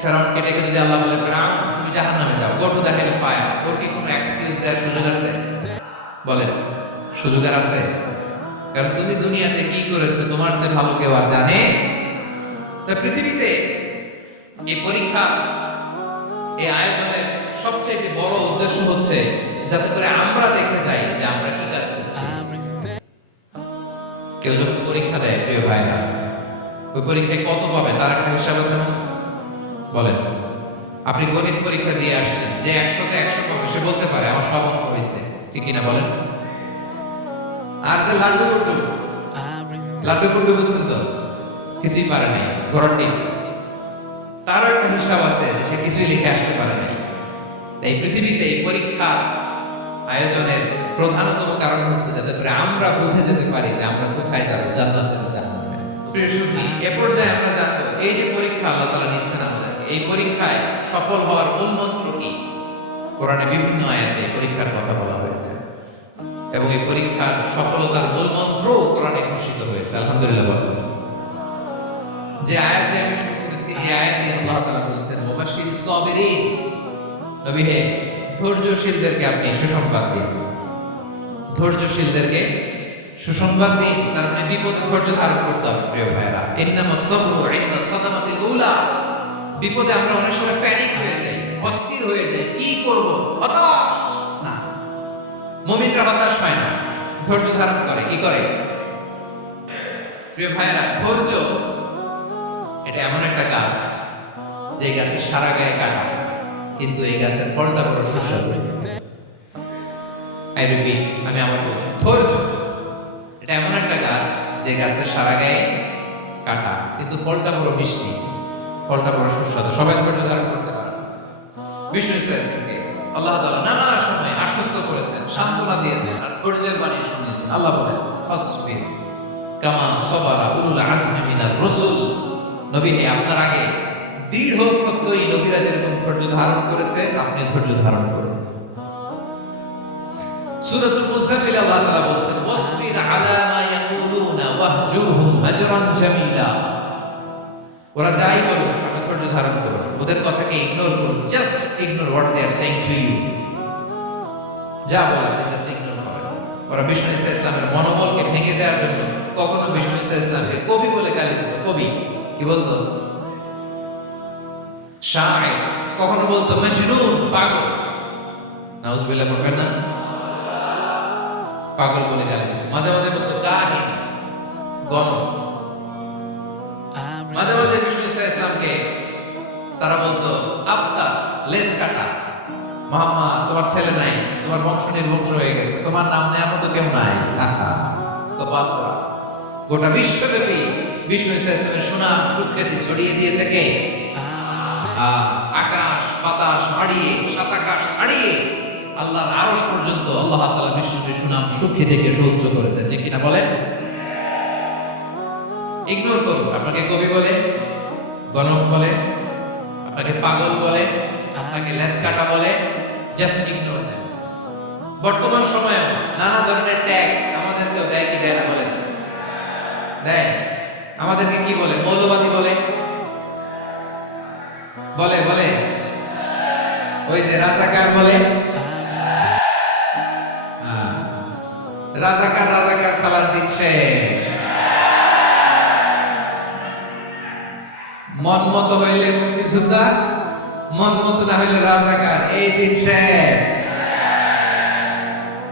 ফেরাউনকে ডেকে যদি আল্লাহ বলে, ফেরাউন তুমি জাহান্নামে যাও, go to the hell fire, ওর কি কোনো এক্সকিউজ দেওয়ার সুযোগ আছে? বলেন, সুযোগ আর আছে? কারণ তুমি দুনিয়াতে কি করেছো তোমার চেয়ে ভালো কেউ আর জানে? পৃথিবীতে এই পরীক্ষা, এই আয়োজনের সবচেয়ে বড় উদ্দেশ্য হচ্ছে যাতে করে আমরা দেখে যাই যে আমরা কি কাজ করছি। কেউ যখন পরীক্ষা দেয় প্রিয় ভাইরা, ওই পরীক্ষায় কত পাবে তার একটা হিসাব আছে না? বলেন, আপনি গণিত পরীক্ষা দিয়ে আসছেন, যে 100তে 100 পাবে সে বলতে পারে আমার সব অঙ্ক হয়েছে, ঠিক কিনা বলেন? আর যে লাড্ডু গুড্ডু বুঝছেন তো, কিছুই পারে নাই, ঘরটি তার একটা হিসাব আছে যে সে কিছুই লিখে আসতে পারে নাই। এই পৃথিবীতে এই পরীক্ষা আয়োজনের প্রধানতম কারণ হচ্ছে যাতে করে আমরা বুঝে যেতে পারি যে আমরা কোথায় যাবো, জান্নাতে না জাহান্নামে। প্রিয় সুধী, এ পর্যায়ে আমরা জানবো এই যে পরীক্ষা আল্লাহ তাআলা নিচ্ছেন আমাদের, এই পরীক্ষায় সফল হওয়ার মূল মন্ত্র কি? কোরআনে বিভিন্ন আয়াতে পরীক্ষার কথা বলা হয়েছে এবং এই পরীক্ষার সফলতার মূল মন্ত্র কোরআনে ঘোষিত হয়েছে। আলহামদুলিল্লাহ বলুন। যে আয়াত দিয়ে আমি শুরু করেছি, এই আয়াত দিয়ে আল্লাহ তাআলা বলেছেন, মুবাশশিরিস সাবিরিন, নবী হে ধৈর্যশীলদেরকে আপনি সুসংবাদ দিন, ধৈর্যশীলদেরকে সুসংবাদ দিন, তার মানে বিপদে ধৈর্য ধারণ করতে হবে। প্রিয় ভাইরা, ইন্নামাস সাবরু ইনদা সাদামাতিল উলা, বিপদে আমরা অনেক সময় প্যানিক হয়ে যাই, অস্থির হয়ে যাই, কি করব, হতাশ না। মুমিনরা হতাশ হয় না, ধৈর্য ধারণ করে। কি করে? প্রিয় ভাইরা, ধৈর্য এটা এমন একটা গাছ, যে গাছের সারা গায়ে কাটা, কিন্তু এই গাছের ফলটা বড় সুস্বাদু। আই রিপিট, আমি আবার বলছি, ধৈর্য এটা এমন একটা গাছ, যে গাছের সারা গায়ে কাটা, কিন্তু ফলটা বড় মিষ্টি, ফলটা বড় সুস্বাদু। সবাই ধৈর্য ধারণ করতে পারে। বিষ্ণু ইসলামকে আল্লাহ তাআলা নানা সময় আশ্বস্ত করেছেন, সান্ত্বনা দিয়েছেন, আর ধৈর্যের বাণী শুনিয়েছেন। আল্লাহ বলেন, ফাসবির কামা সাবারা উলুল আজমি মিনার রাসূল, নবী হে, আপনার আগে দৃঢ় প্রত্যয়ী নবীরা যেরকম ধৈর্য ধারণ করেছে, আপনি ধৈর্য ধারণ করুন। সূরাতুল মুজাম্মিল আল্লাহ তাআলা বলেন, ওয়াসবির আলা মা ইয়াকুলুনা ওয়াহজুরহুম হাজরান জামিলা, ওরা যাই বলুক আপনি ধৈর্য ধারণ করুন, ওদের কথাকে ইগনোর করুন, just ignore what they are saying to you. যা বলে আপনি জাস্ট ইগনোর করেন। ওরা বিষ্ণু ইসলামের মনোবলকে ভেঙে দেওয়ার জন্য কখনো বিষ্ণু ইসলামকে কবি বলে গালি দিত। কবি কি বলতো? শায়ের। কখনো বলতো মজনুন, পাগল। নাউজুবিল্লাহ বলবেন না, পাগল বলে গালি দিত। মাঝে মাঝে বলতো কাহিন, গণক। মাঝে মাঝে বিষ্ণু ইসলামকে তারা বলতো আবতা, লেস কাটা। মুহাম্মদ, তোমার ছেলে নাই, তোমার বংশ নির্বংশ হয়ে গেছে, তোমার নাম নেওয়ার মতো কেউ নাই। তো বাবা, গোটা বিশ্বব্যাপী বিষ্ণু ইসলামের সুনাম সুখ্যাতি ছড়িয়ে দিয়েছে কে? আকাশ বাতাস মাড়িয়ে, সাত আকাশ ছাড়িয়ে আল্লাহর আরশ পর্যন্ত আল্লাহ তাআলা বিষ্ণুর সুনাম সুখ্যাতিকে সহ্য করেছেন। যে কিনা বলেন, ইগনোর করুন। আপনাকে কবি বলে, গণক বলে, আপনাকে পাগল বলে, আপনাকে লেস কাটা বলে, জাস্ট ইগনোর দেন। বর্তমান সময়ে নানা ধরনের ট্যাগ আমাদেরকেও দেয় কি দেয় না বলেন? দেয়। আমাদেরকে কি বলে? মৌলবাদী বলে, বলে বলে ওই যে রাজাকার বলে। রাজাকার রাজাকার খেলার দিন শেষ। মন মতো হইলে মুক্তিযোদ্ধা, মন মতো না হইলে রাজাকার, এই দিন শেষ।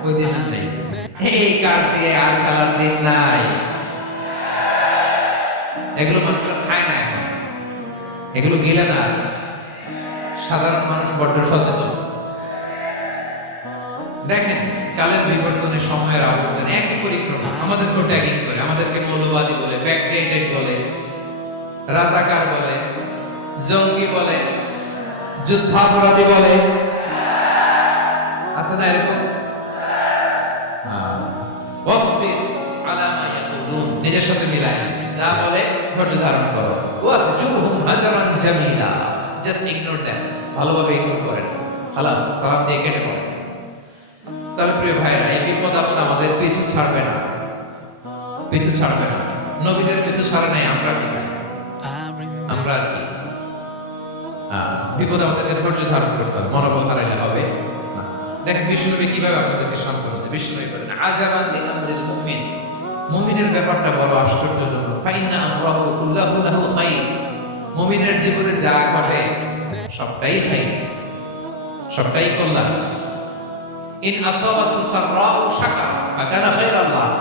ওই দিন নাই, এই কার দিয়ে আর খেলার দিন নাই। এগুলো মানুষ খায় না, এগুলো গিলে না। সাধারণ মানুষ বড্ড সচেতন। দেখেন, কালের বিবর্তনে, সময়ের আবর্তনে একই পরিক্রমা আমাদেরকে ট্যাগিং করে, আমাদেরকে মৌলবাদী বলে, ব্যাকডেটেড বলে, রাজাকার বলে, জঙ্গি বলে, যুদ্ধাপরাধী বলে। আছে না এরকম? ওয়াসবির আলা মা ইয়াকুলুন, নিজের সাথে মিলায়, যা বলে ধৈর্য ধারণ করো। ওয়াহজুরহুম হাজরান জামিলা, জাস্ট ইগনোর দেন, ভালোভাবে ইগনোর করেন, খালাস, সালাম দিয়ে কেটে পড়েন। তাহলে প্রিয় ভাইরা, এই বিপদ আপদ আমাদের পিছু ছাড়বে না, পিছু ছাড়বে না। নবীদের পিছু ছাড়ে নাই, আমরা কোথায়? আমরা কি? বিপদ আমাদেরকে ধৈর্য ধারণ করতে হবে, মনোবল হারাইলে হবে না। দেখেন বিষ্ণুনবী কিভাবে আপনাদেরকে সান্ত্বনা দেন। বিষ্ণুনবী বলেন, আজাবান লিআমরিল মুমিন, মুমিনের ব্যাপারটা বড় আশ্চর্যজনক। ফাইন্না আমরাহু কুল্লাহু লাহু খাইর, মুমিনের জীবনে যা ঘটে সবটাই খাইর, সবটাই কল্যাণ। ইন আসাবাতহু সাররাউ শাকার ফাকানা খাইরান লাহু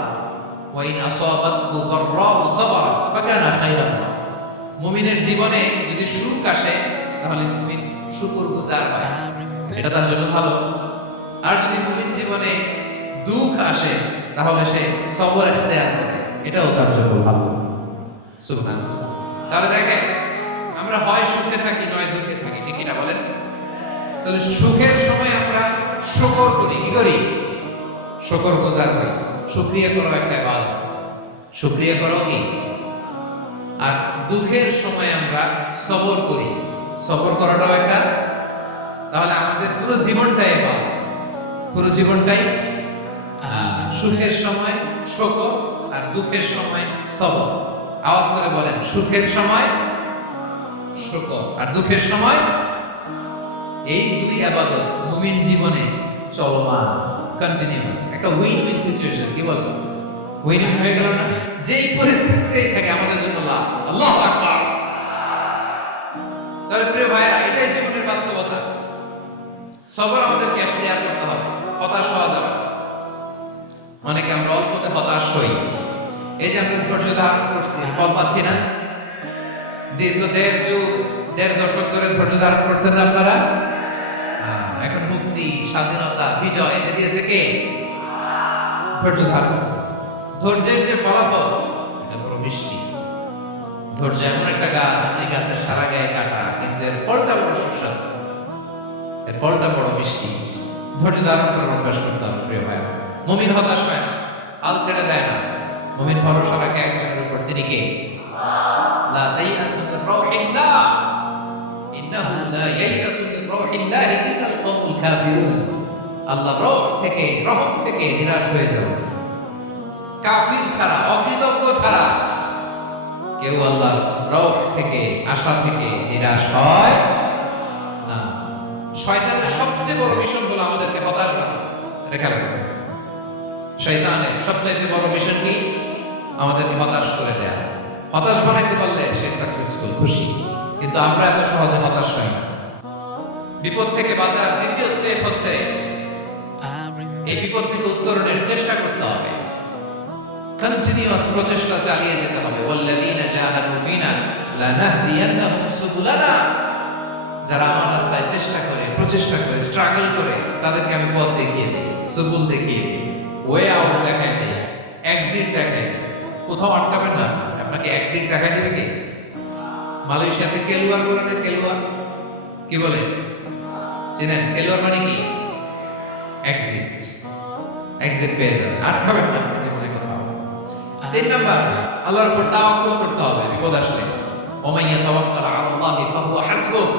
ওয়া ইন আসাবাতহু দাররাউ সাবারা ফাকানা খাইরান লাহু। মুমিনের জীবনে যদি সুখ আসে, তাহলে মুমিন শুকরগুজার হয়, এটা তার জন্য ভালো। আর যদি মুমিন জীবনে দুঃখ আসে, তাহলে সে সবর ইখতিয়ার করে, এটাও তার জন্য ভালো। সুবহানাল্লাহ। তাহলে দেখেন, আমরা হয় সুখে থাকি, নয় দুঃখে থাকি, ঠিক কিনা বলেন? তাহলে সুখের সময় আমরা শুকর করি, কি করি? শুকরগুজার হই, শুকরিয়া করো একটা ইবাদত, শুকরিয়া করো কি? আর দুঃখের সময় আমরা সবর করি, সবর করাটাও একটা। তাহলে আমাদের পুরো জীবনটাই ইবাদত, পুরো জীবনটাই সুখের সময় শুকর আর দুঃখের সময় সবর। আওয়াজ করে বলেন, সুখের সময় শুকর আর দুঃখের সময়। এই দুই ইবাদত মুমিন জীবনে চলমান, কন্টিনিউয়াস, একটা উইন উইন সিচুয়েশন। কি বলবো? উইনিং হয়ে গেল না? যেই পরিস্থিতিতেই থাকে আমাদের জন্য লাভ। আল্লাহু আকবার। তাহলে প্রিয় ভাইরা, এটাই জীবনের বাস্তবতা। সবর আমাদেরকে এখতিয়ার করতে হবে, হতাশ হওয়া যাবে না। অনেকে আমরা অল্পতে হতাশ হই। এই যে আমরা ধৈর্য ধারণ করছি, ফল পাচ্ছি না। দীর্ঘ দেড় দশক ধরে ধৈর্য ধারণ করছেন না আপনারা? এখন মুক্তি, স্বাধীনতা, বিজয় এনে দিয়েছে কে? ধৈর্য ধারণ। ধৈর্যের যে ফলাফল, এটা বড় মিষ্টি। ধৈর্য এমন একটা গাছ, এই গাছের সারা গায়ে কাটা, কিন্তু এর ফলটা বড় সুস্বাদু, এর ফলটা বড় মিষ্টি। ধৈর্য ধারণ করার অভ্যাস করতে হবে প্রিয় ভাই। মুমিন হতাশ হয় না, হাল ছেড়ে দেয় না। মুমিন ভরসা রাখে একজনের উপর, তিনি কে? লা তাইয়াসু মিন রাউহিল্লাহ, ইন্নাহু লা ইয়াইয়াসু মিন রাউহিল্লাহ ইল্লাল কওমুল কাফিরুন। আল্লাহর রহমত থেকে নিরাশ হয়ে যাবে। কাফির ছাড়া, অকৃতজ্ঞ ছাড়া কেউ আল্লাহর রহমত থেকে, আশা থেকে নিরাশ হয় না। শয়তানের সবচেয়ে বড় মিশন হলো আমাদেরকে হতাশ বানানো। এটা খেয়াল রাখবেন। শয়তানের সবচাইতে বড় মিশন কি? আমাদেরকে হতাশ করে দেয়া। হতাশ বানাইতে পারলে সে সাকসেসফুল, খুশি। কিন্তু আমরা এত সহজে হতাশ হই না। বিপদ থেকে বাঁচার দ্বিতীয় স্টেপ হচ্ছে এই বিপদ থেকে উত্তরণের চেষ্টা করতে হবে। কন্টিনিউয়াস প্রচেষ্টা চালিয়ে যেতে হবে। ওয়াল্লাযীনা জাহাদু ফিনা লানাহদিয়ান্নাহুম সুবুলানা। যারা আমার রাস্তায় চেষ্টা করে, প্রচেষ্টা করে, স্ট্রাগল করে, তাদেরকে আমি পথ দেখিয়ে দিই, সুবুল দেখিয়ে দিই, ওয়ে আউট দেখাই দিই, এক্সিট দেখাই দিই। কোথাও আটকাবেন না, আপনাকে এক্সিট দেখাই দেবে কি? মালয়েশিয়াতে কেলুয়ার বলে না, কেলুয়ার কি বলে চেনেন? কেলুয়ার মানে কি? এক্সিট। এক্সিট পেয়ে যাবেন, আটকাবেন না আপনি জীবনে কোথাও। 3 নাম্বার, আল্লাহর উপর তাওয়াক্কুল করতে হবে বিপদ আসলে। ওমাইয়া তাওয়াক্কাল আলাল্লাহি ফাহুয়া হাসবুহ।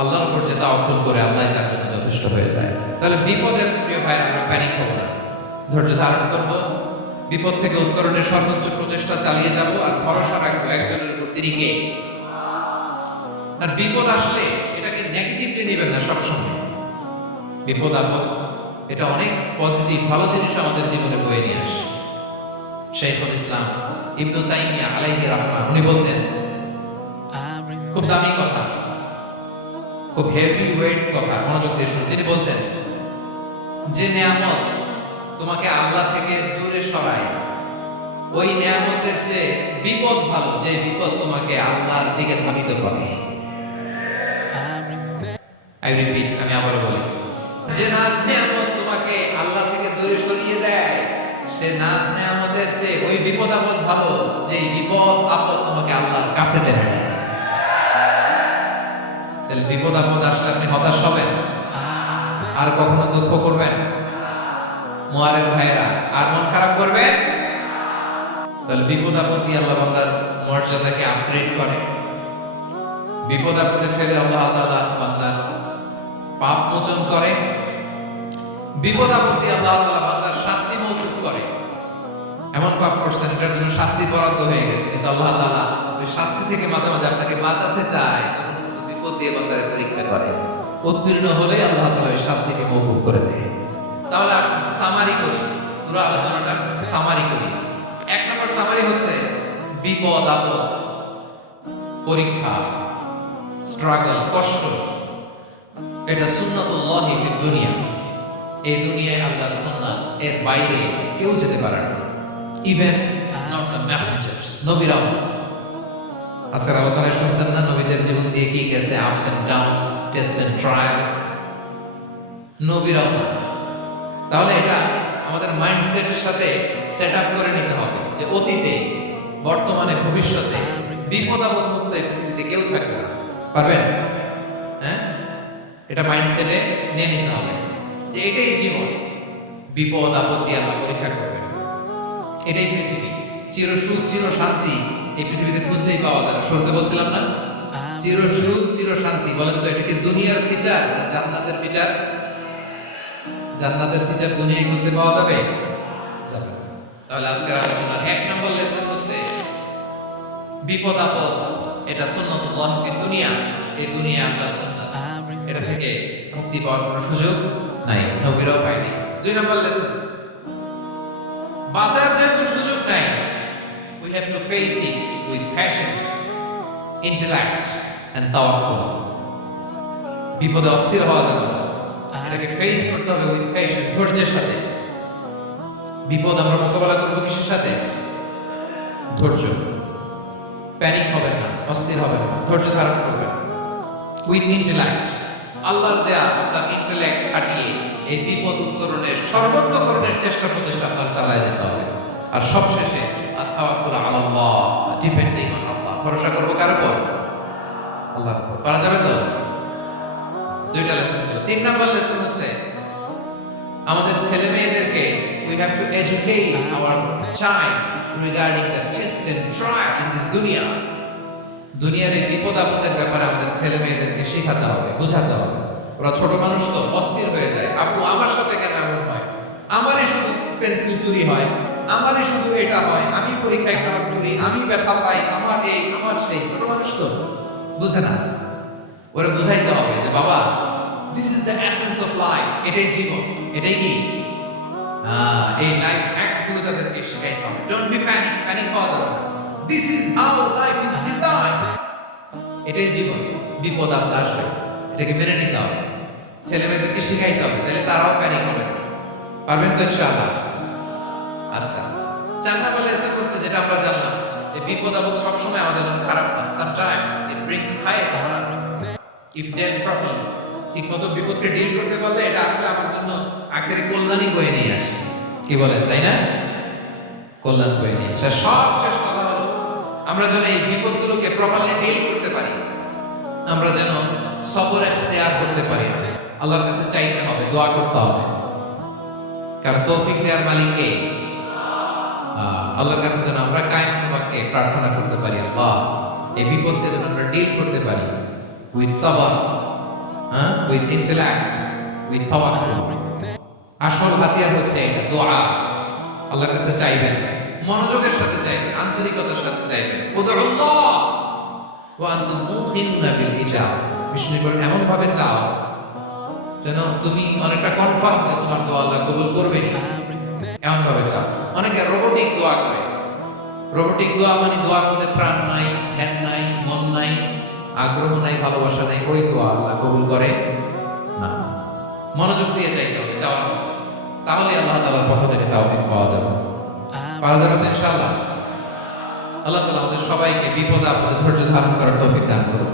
আল্লাহর উপর যে তাওয়াক্কুল করে, আল্লাহই তার জন্য যথেষ্ট হয়ে যায়। তাহলে বিপদের প্রিয় ভাই, আমরা প্যানিক হব না, ধৈর্য ধারণ করব, বিপদ থেকে উত্তরণের সর্বোচ্চ প্রচেষ্টা চালিয়ে যাব, আর ভরসা রাখবো একজনের উপর, তিনি কে? আর বিপদ আসলে এটাকে নেগেটিভলি নেবেন না সবসময়। বিপদ আপদ এটা অনেক পজিটিভ, ভালো জিনিস আমাদের জীবনে বয়ে নিয়ে আসে। শাইখুল ইসলাম ইবনু তাইমিয়া আলাইহি রাহমাহ, উনি বলতেন, খুব দামি কথা, খুব হেভি ওয়েট কথা, মনোযোগ দিয়ে শুনুন। তিনি বলতেন, যে নিয়ামত তোমাকে আল্লাহ থেকে দূরে সরায়, ওই নিয়ামতের চেয়ে বিপদ ভালো, যে বিপদ তোমাকে আল্লাহর দিকে ধাবিত করে। আই রিপিট, আমি আবারও বলি, যে নাজ নিয়ামত তোমাকে আল্লাহ থেকে দূরে সরিয়ে দেয়, সে নাজ নিয়ামতের চেয়ে ওই বিপদ আপদ ভালো, যে বিপদ আপদ তোমাকে আল্লাহর কাছে দেয়। তাহলে বিপদ আপদ আসলে আপনি হতাশ হবেন, আর কখনো দুঃখ করবেন? মুআরের ভাইরা, আর মন খারাপ করবেন? তাহলে বিপদ আপদ দিয়ে আল্লাহ বান্দার মর্যাদাকে আপগ্রেড করে। বিপদ আপদে ফেলে আল্লাহ তাআলা বান্দার পাপ মোচন করে। বিপদ আপদ দিয়ে আল্লাহ তাআলা বান্দার শাস্তি মওকুফ করে। এমন পাপ করছেন, এটার জন্য শাস্তি বরাদ্দ হয়ে গেছে, কিন্তু আল্লাহ তাআলা ওই শাস্তি থেকে মাঝে মাঝে আপনাকে বাঁচাতে চায়, তখন কিছু বিপদ দিয়ে বান্দার পরীক্ষা করে। উত্তীর্ণ হলে আল্লাহ তাআলা ওই শাস্তিকে মওকুফ করে দেয়। তাহলে আসুন সামারি করি, পুরো আলোচনাটা সামারি করি। 1 নম্বর সামারি হচ্ছে বিপদ আপদ, পরীক্ষা, স্ট্রাগল, কষ্ট, এটা সুন্নাতুল্লাহি ফিদ দুনিয়া। এই দুনিয়ায় আল্লাহর সুন্নাত, এর বাইরে কেউ যেতে পারে না, ইভেন নট দ্য মেসেঞ্জার্স, নবীরাও। আজকের আলোচনায় শুনছেন না নবীদের জীবন দিয়ে কি গেছে, ups and downs, test and trial, নবীরাও। তাহলে এটা আমাদের মাইন্ডসেটের সাথে সেট আপ করে নিতে হবে যে অতীতে, বর্তমানে, ভবিষ্যতে বিপদ আপদ মুক্ত এই পৃথিবীতে কেউ থাকবে না। পারবেন? হ্যাঁ, এটা মাইন্ডসেটে নিয়ে নিতে হবে যে এটাই জীবন, বিপদ আপদ দিয়ে আল্লাহ পরীক্ষা করবেন। এটাই পৃথিবী, চির সুখ চির শান্তি এই পৃথিবীতে খুঁজতেই পাওয়া যায় না। শুনতে বলছিলাম না, চির সুখ চির শান্তি। বলেন তো, এটা কি দুনিয়ার ফিচার না জান্নাতের ফিচার? জান্নাতের ফিচার দুনিয়ায় খুঁজতে পাওয়া যাবে? যাবে। তাহলে আজকের আলোচনার 1 নম্বর লেসন হচ্ছে বিপদ আপদ এটা সুন্নাতুল্লাহ ফি দুনিয়া। এই দুনিয়া আল্লাহর সুন্নাত, এটা থেকে মুক্তি পাওয়ার কোনো সুযোগ নাই, নবীরাও পায়নি। 2 নম্বর লেসন, বাঁচার যে face it with patience, intellect and tawakkul. বিপদে অস্থির হওয়া যাবে না, এটাকে ফেস করতে হবে উইথ পেশেন্স, ধৈর্যের সাথে। বিপদ আমরা মোকাবেলা করবো কিসের সাথে? ধৈর্য। প্যানিক হবে না, অস্থির হবে না, ধৈর্য ধারণ করবে। উইথ ইন্টেলেক্ট, আল্লাহর দেয়া তার ইন্টেলেক্ট খাটিয়ে এই বিপদ উত্তরণের সর্বোত্তকরণের চেষ্টা প্রচেষ্টা আপনার চালায় যেতে হবে। আর সবশেষে আত-তাওয়াক্কুল আলাল্লাহ, ডিপেন্ডিং অন আল্লাহ, ভরসা করবো কার উপর? আল্লাহর উপর। পারা যাবে তো? দুইটা লেসন হলো। 3 নাম্বার লেসন হচ্ছে আমাদের ছেলে মেয়েদেরকে we have to educate our child regarding the test and trial in this dunya. দুনিয়ার এই বিপদ আপদের ব্যাপারে আমাদের ছেলে মেয়েদেরকে শেখাতে হবে, বোঝাতে হবে। ওরা ছোট মানুষ তো অস্থির হয়ে যায়, আপু আমার সাথে কেন এমন হয়, আমারই শুধু পেন্সিল চুরি হয়, আমারই শুধু এটা হয়, আমি পরীক্ষায় খারাপ করি, আমি ব্যথা পাই, আমার এই আমার সেই। ছোট মানুষ তো বুঝে না। ওরা বুঝাইতে হবে যে বাবা, this is the essence of life, এটাই জীবন, এটাই কি এই লাইফ হ্যাকস গুলো তাদেরকে শেখাইতে হবে। ডোন্ট বি প্যানিক, প্যানিক হওয়া যাবে না। This is how life is design, এটাই জীবন। বিপদ আপদ আসবে, এটাকে মেনে নিতে হবে, ছেলে মেয়েদেরকে শিখাইতে হবে, তাহলে তারাও প্যানিক হবে না। পারবেন তো ইনশাআল্লাহ? আচ্ছা, 4 নাম্বার লেসন হচ্ছে যেটা আমরা জানলাম, এই বিপদ আপদ সবসময় আমাদের জন্য খারাপ না। Sometimes it brings high for us if then properly. ঠিকমতো বিপদকে ডিল করতে পারলে এটা আসলে আমার জন্য আখেরে কল্যাণই বয়ে নিয়ে আসে। কি বলেন, তাই না? কল্যাণ বয়ে নিয়ে আসে। সব শেষ কথা হলো আমরা যেন এই বিপদগুলোকে প্রপারলি ডিল করতে পারি, আমরা যেন সবর ইখতিয়ার করতে পারি। আল্লাহর কাছে চাইতে হবে, দোয়া করতে হবে, কারণ তৌফিক দেওয়ার মালিক কে? আল্লাহর কাছে যেন আমরা কায়েম বাক্যে প্রার্থনা করতে পারি, আল্লাহ এই বিপদকে যেন আমরা ডিল করতে পারি উইথ সবর, উইথ ইন্টেলেক্ট, উইথ তাওয়াক্কুল। আসল হাতিয়ার হচ্ছে এটা, দোয়া। আল্লাহর কাছে চাইবেন, মনোযোগের সাথে চাইবেন, আন্তরিকতার সাথে চাইবেন। উদউল্লাহ ওয়া আনতুম মুকিনুনা বিল ইজাবা। বিষ্ণু বলেন এমন ভাবে চাও যেন তুমি অনেকটা কনফার্ম যে তোমার দোয়া আল্লাহ কবুল করবেন, এমন ভাবে চাও। অনেকে রোবোটিক দোয়া করে। রোবোটিক দোয়া মানে দোয়ার মধ্যে প্রাণ নাই, ধ্যান নাই, মন নাই, আগ্রহ নাই, ভালোবাসা নাই, ওই দোয়া আল্লাহ কবুল করে না। মনোযোগ দিয়ে চাইতে হবে চাওয়ার মধ্যে, তাহলে আল্লাহ তাআলার পক্ষ থেকে তাওফিক পাওয়া যাবে। পাওয়া যাবে তো ইনশাআল্লাহ? আল্লাহ তাআলা আমাদের সবাইকে বিপদে আপদে ধৈর্য ধারণ করার তৌফিক দান করুন।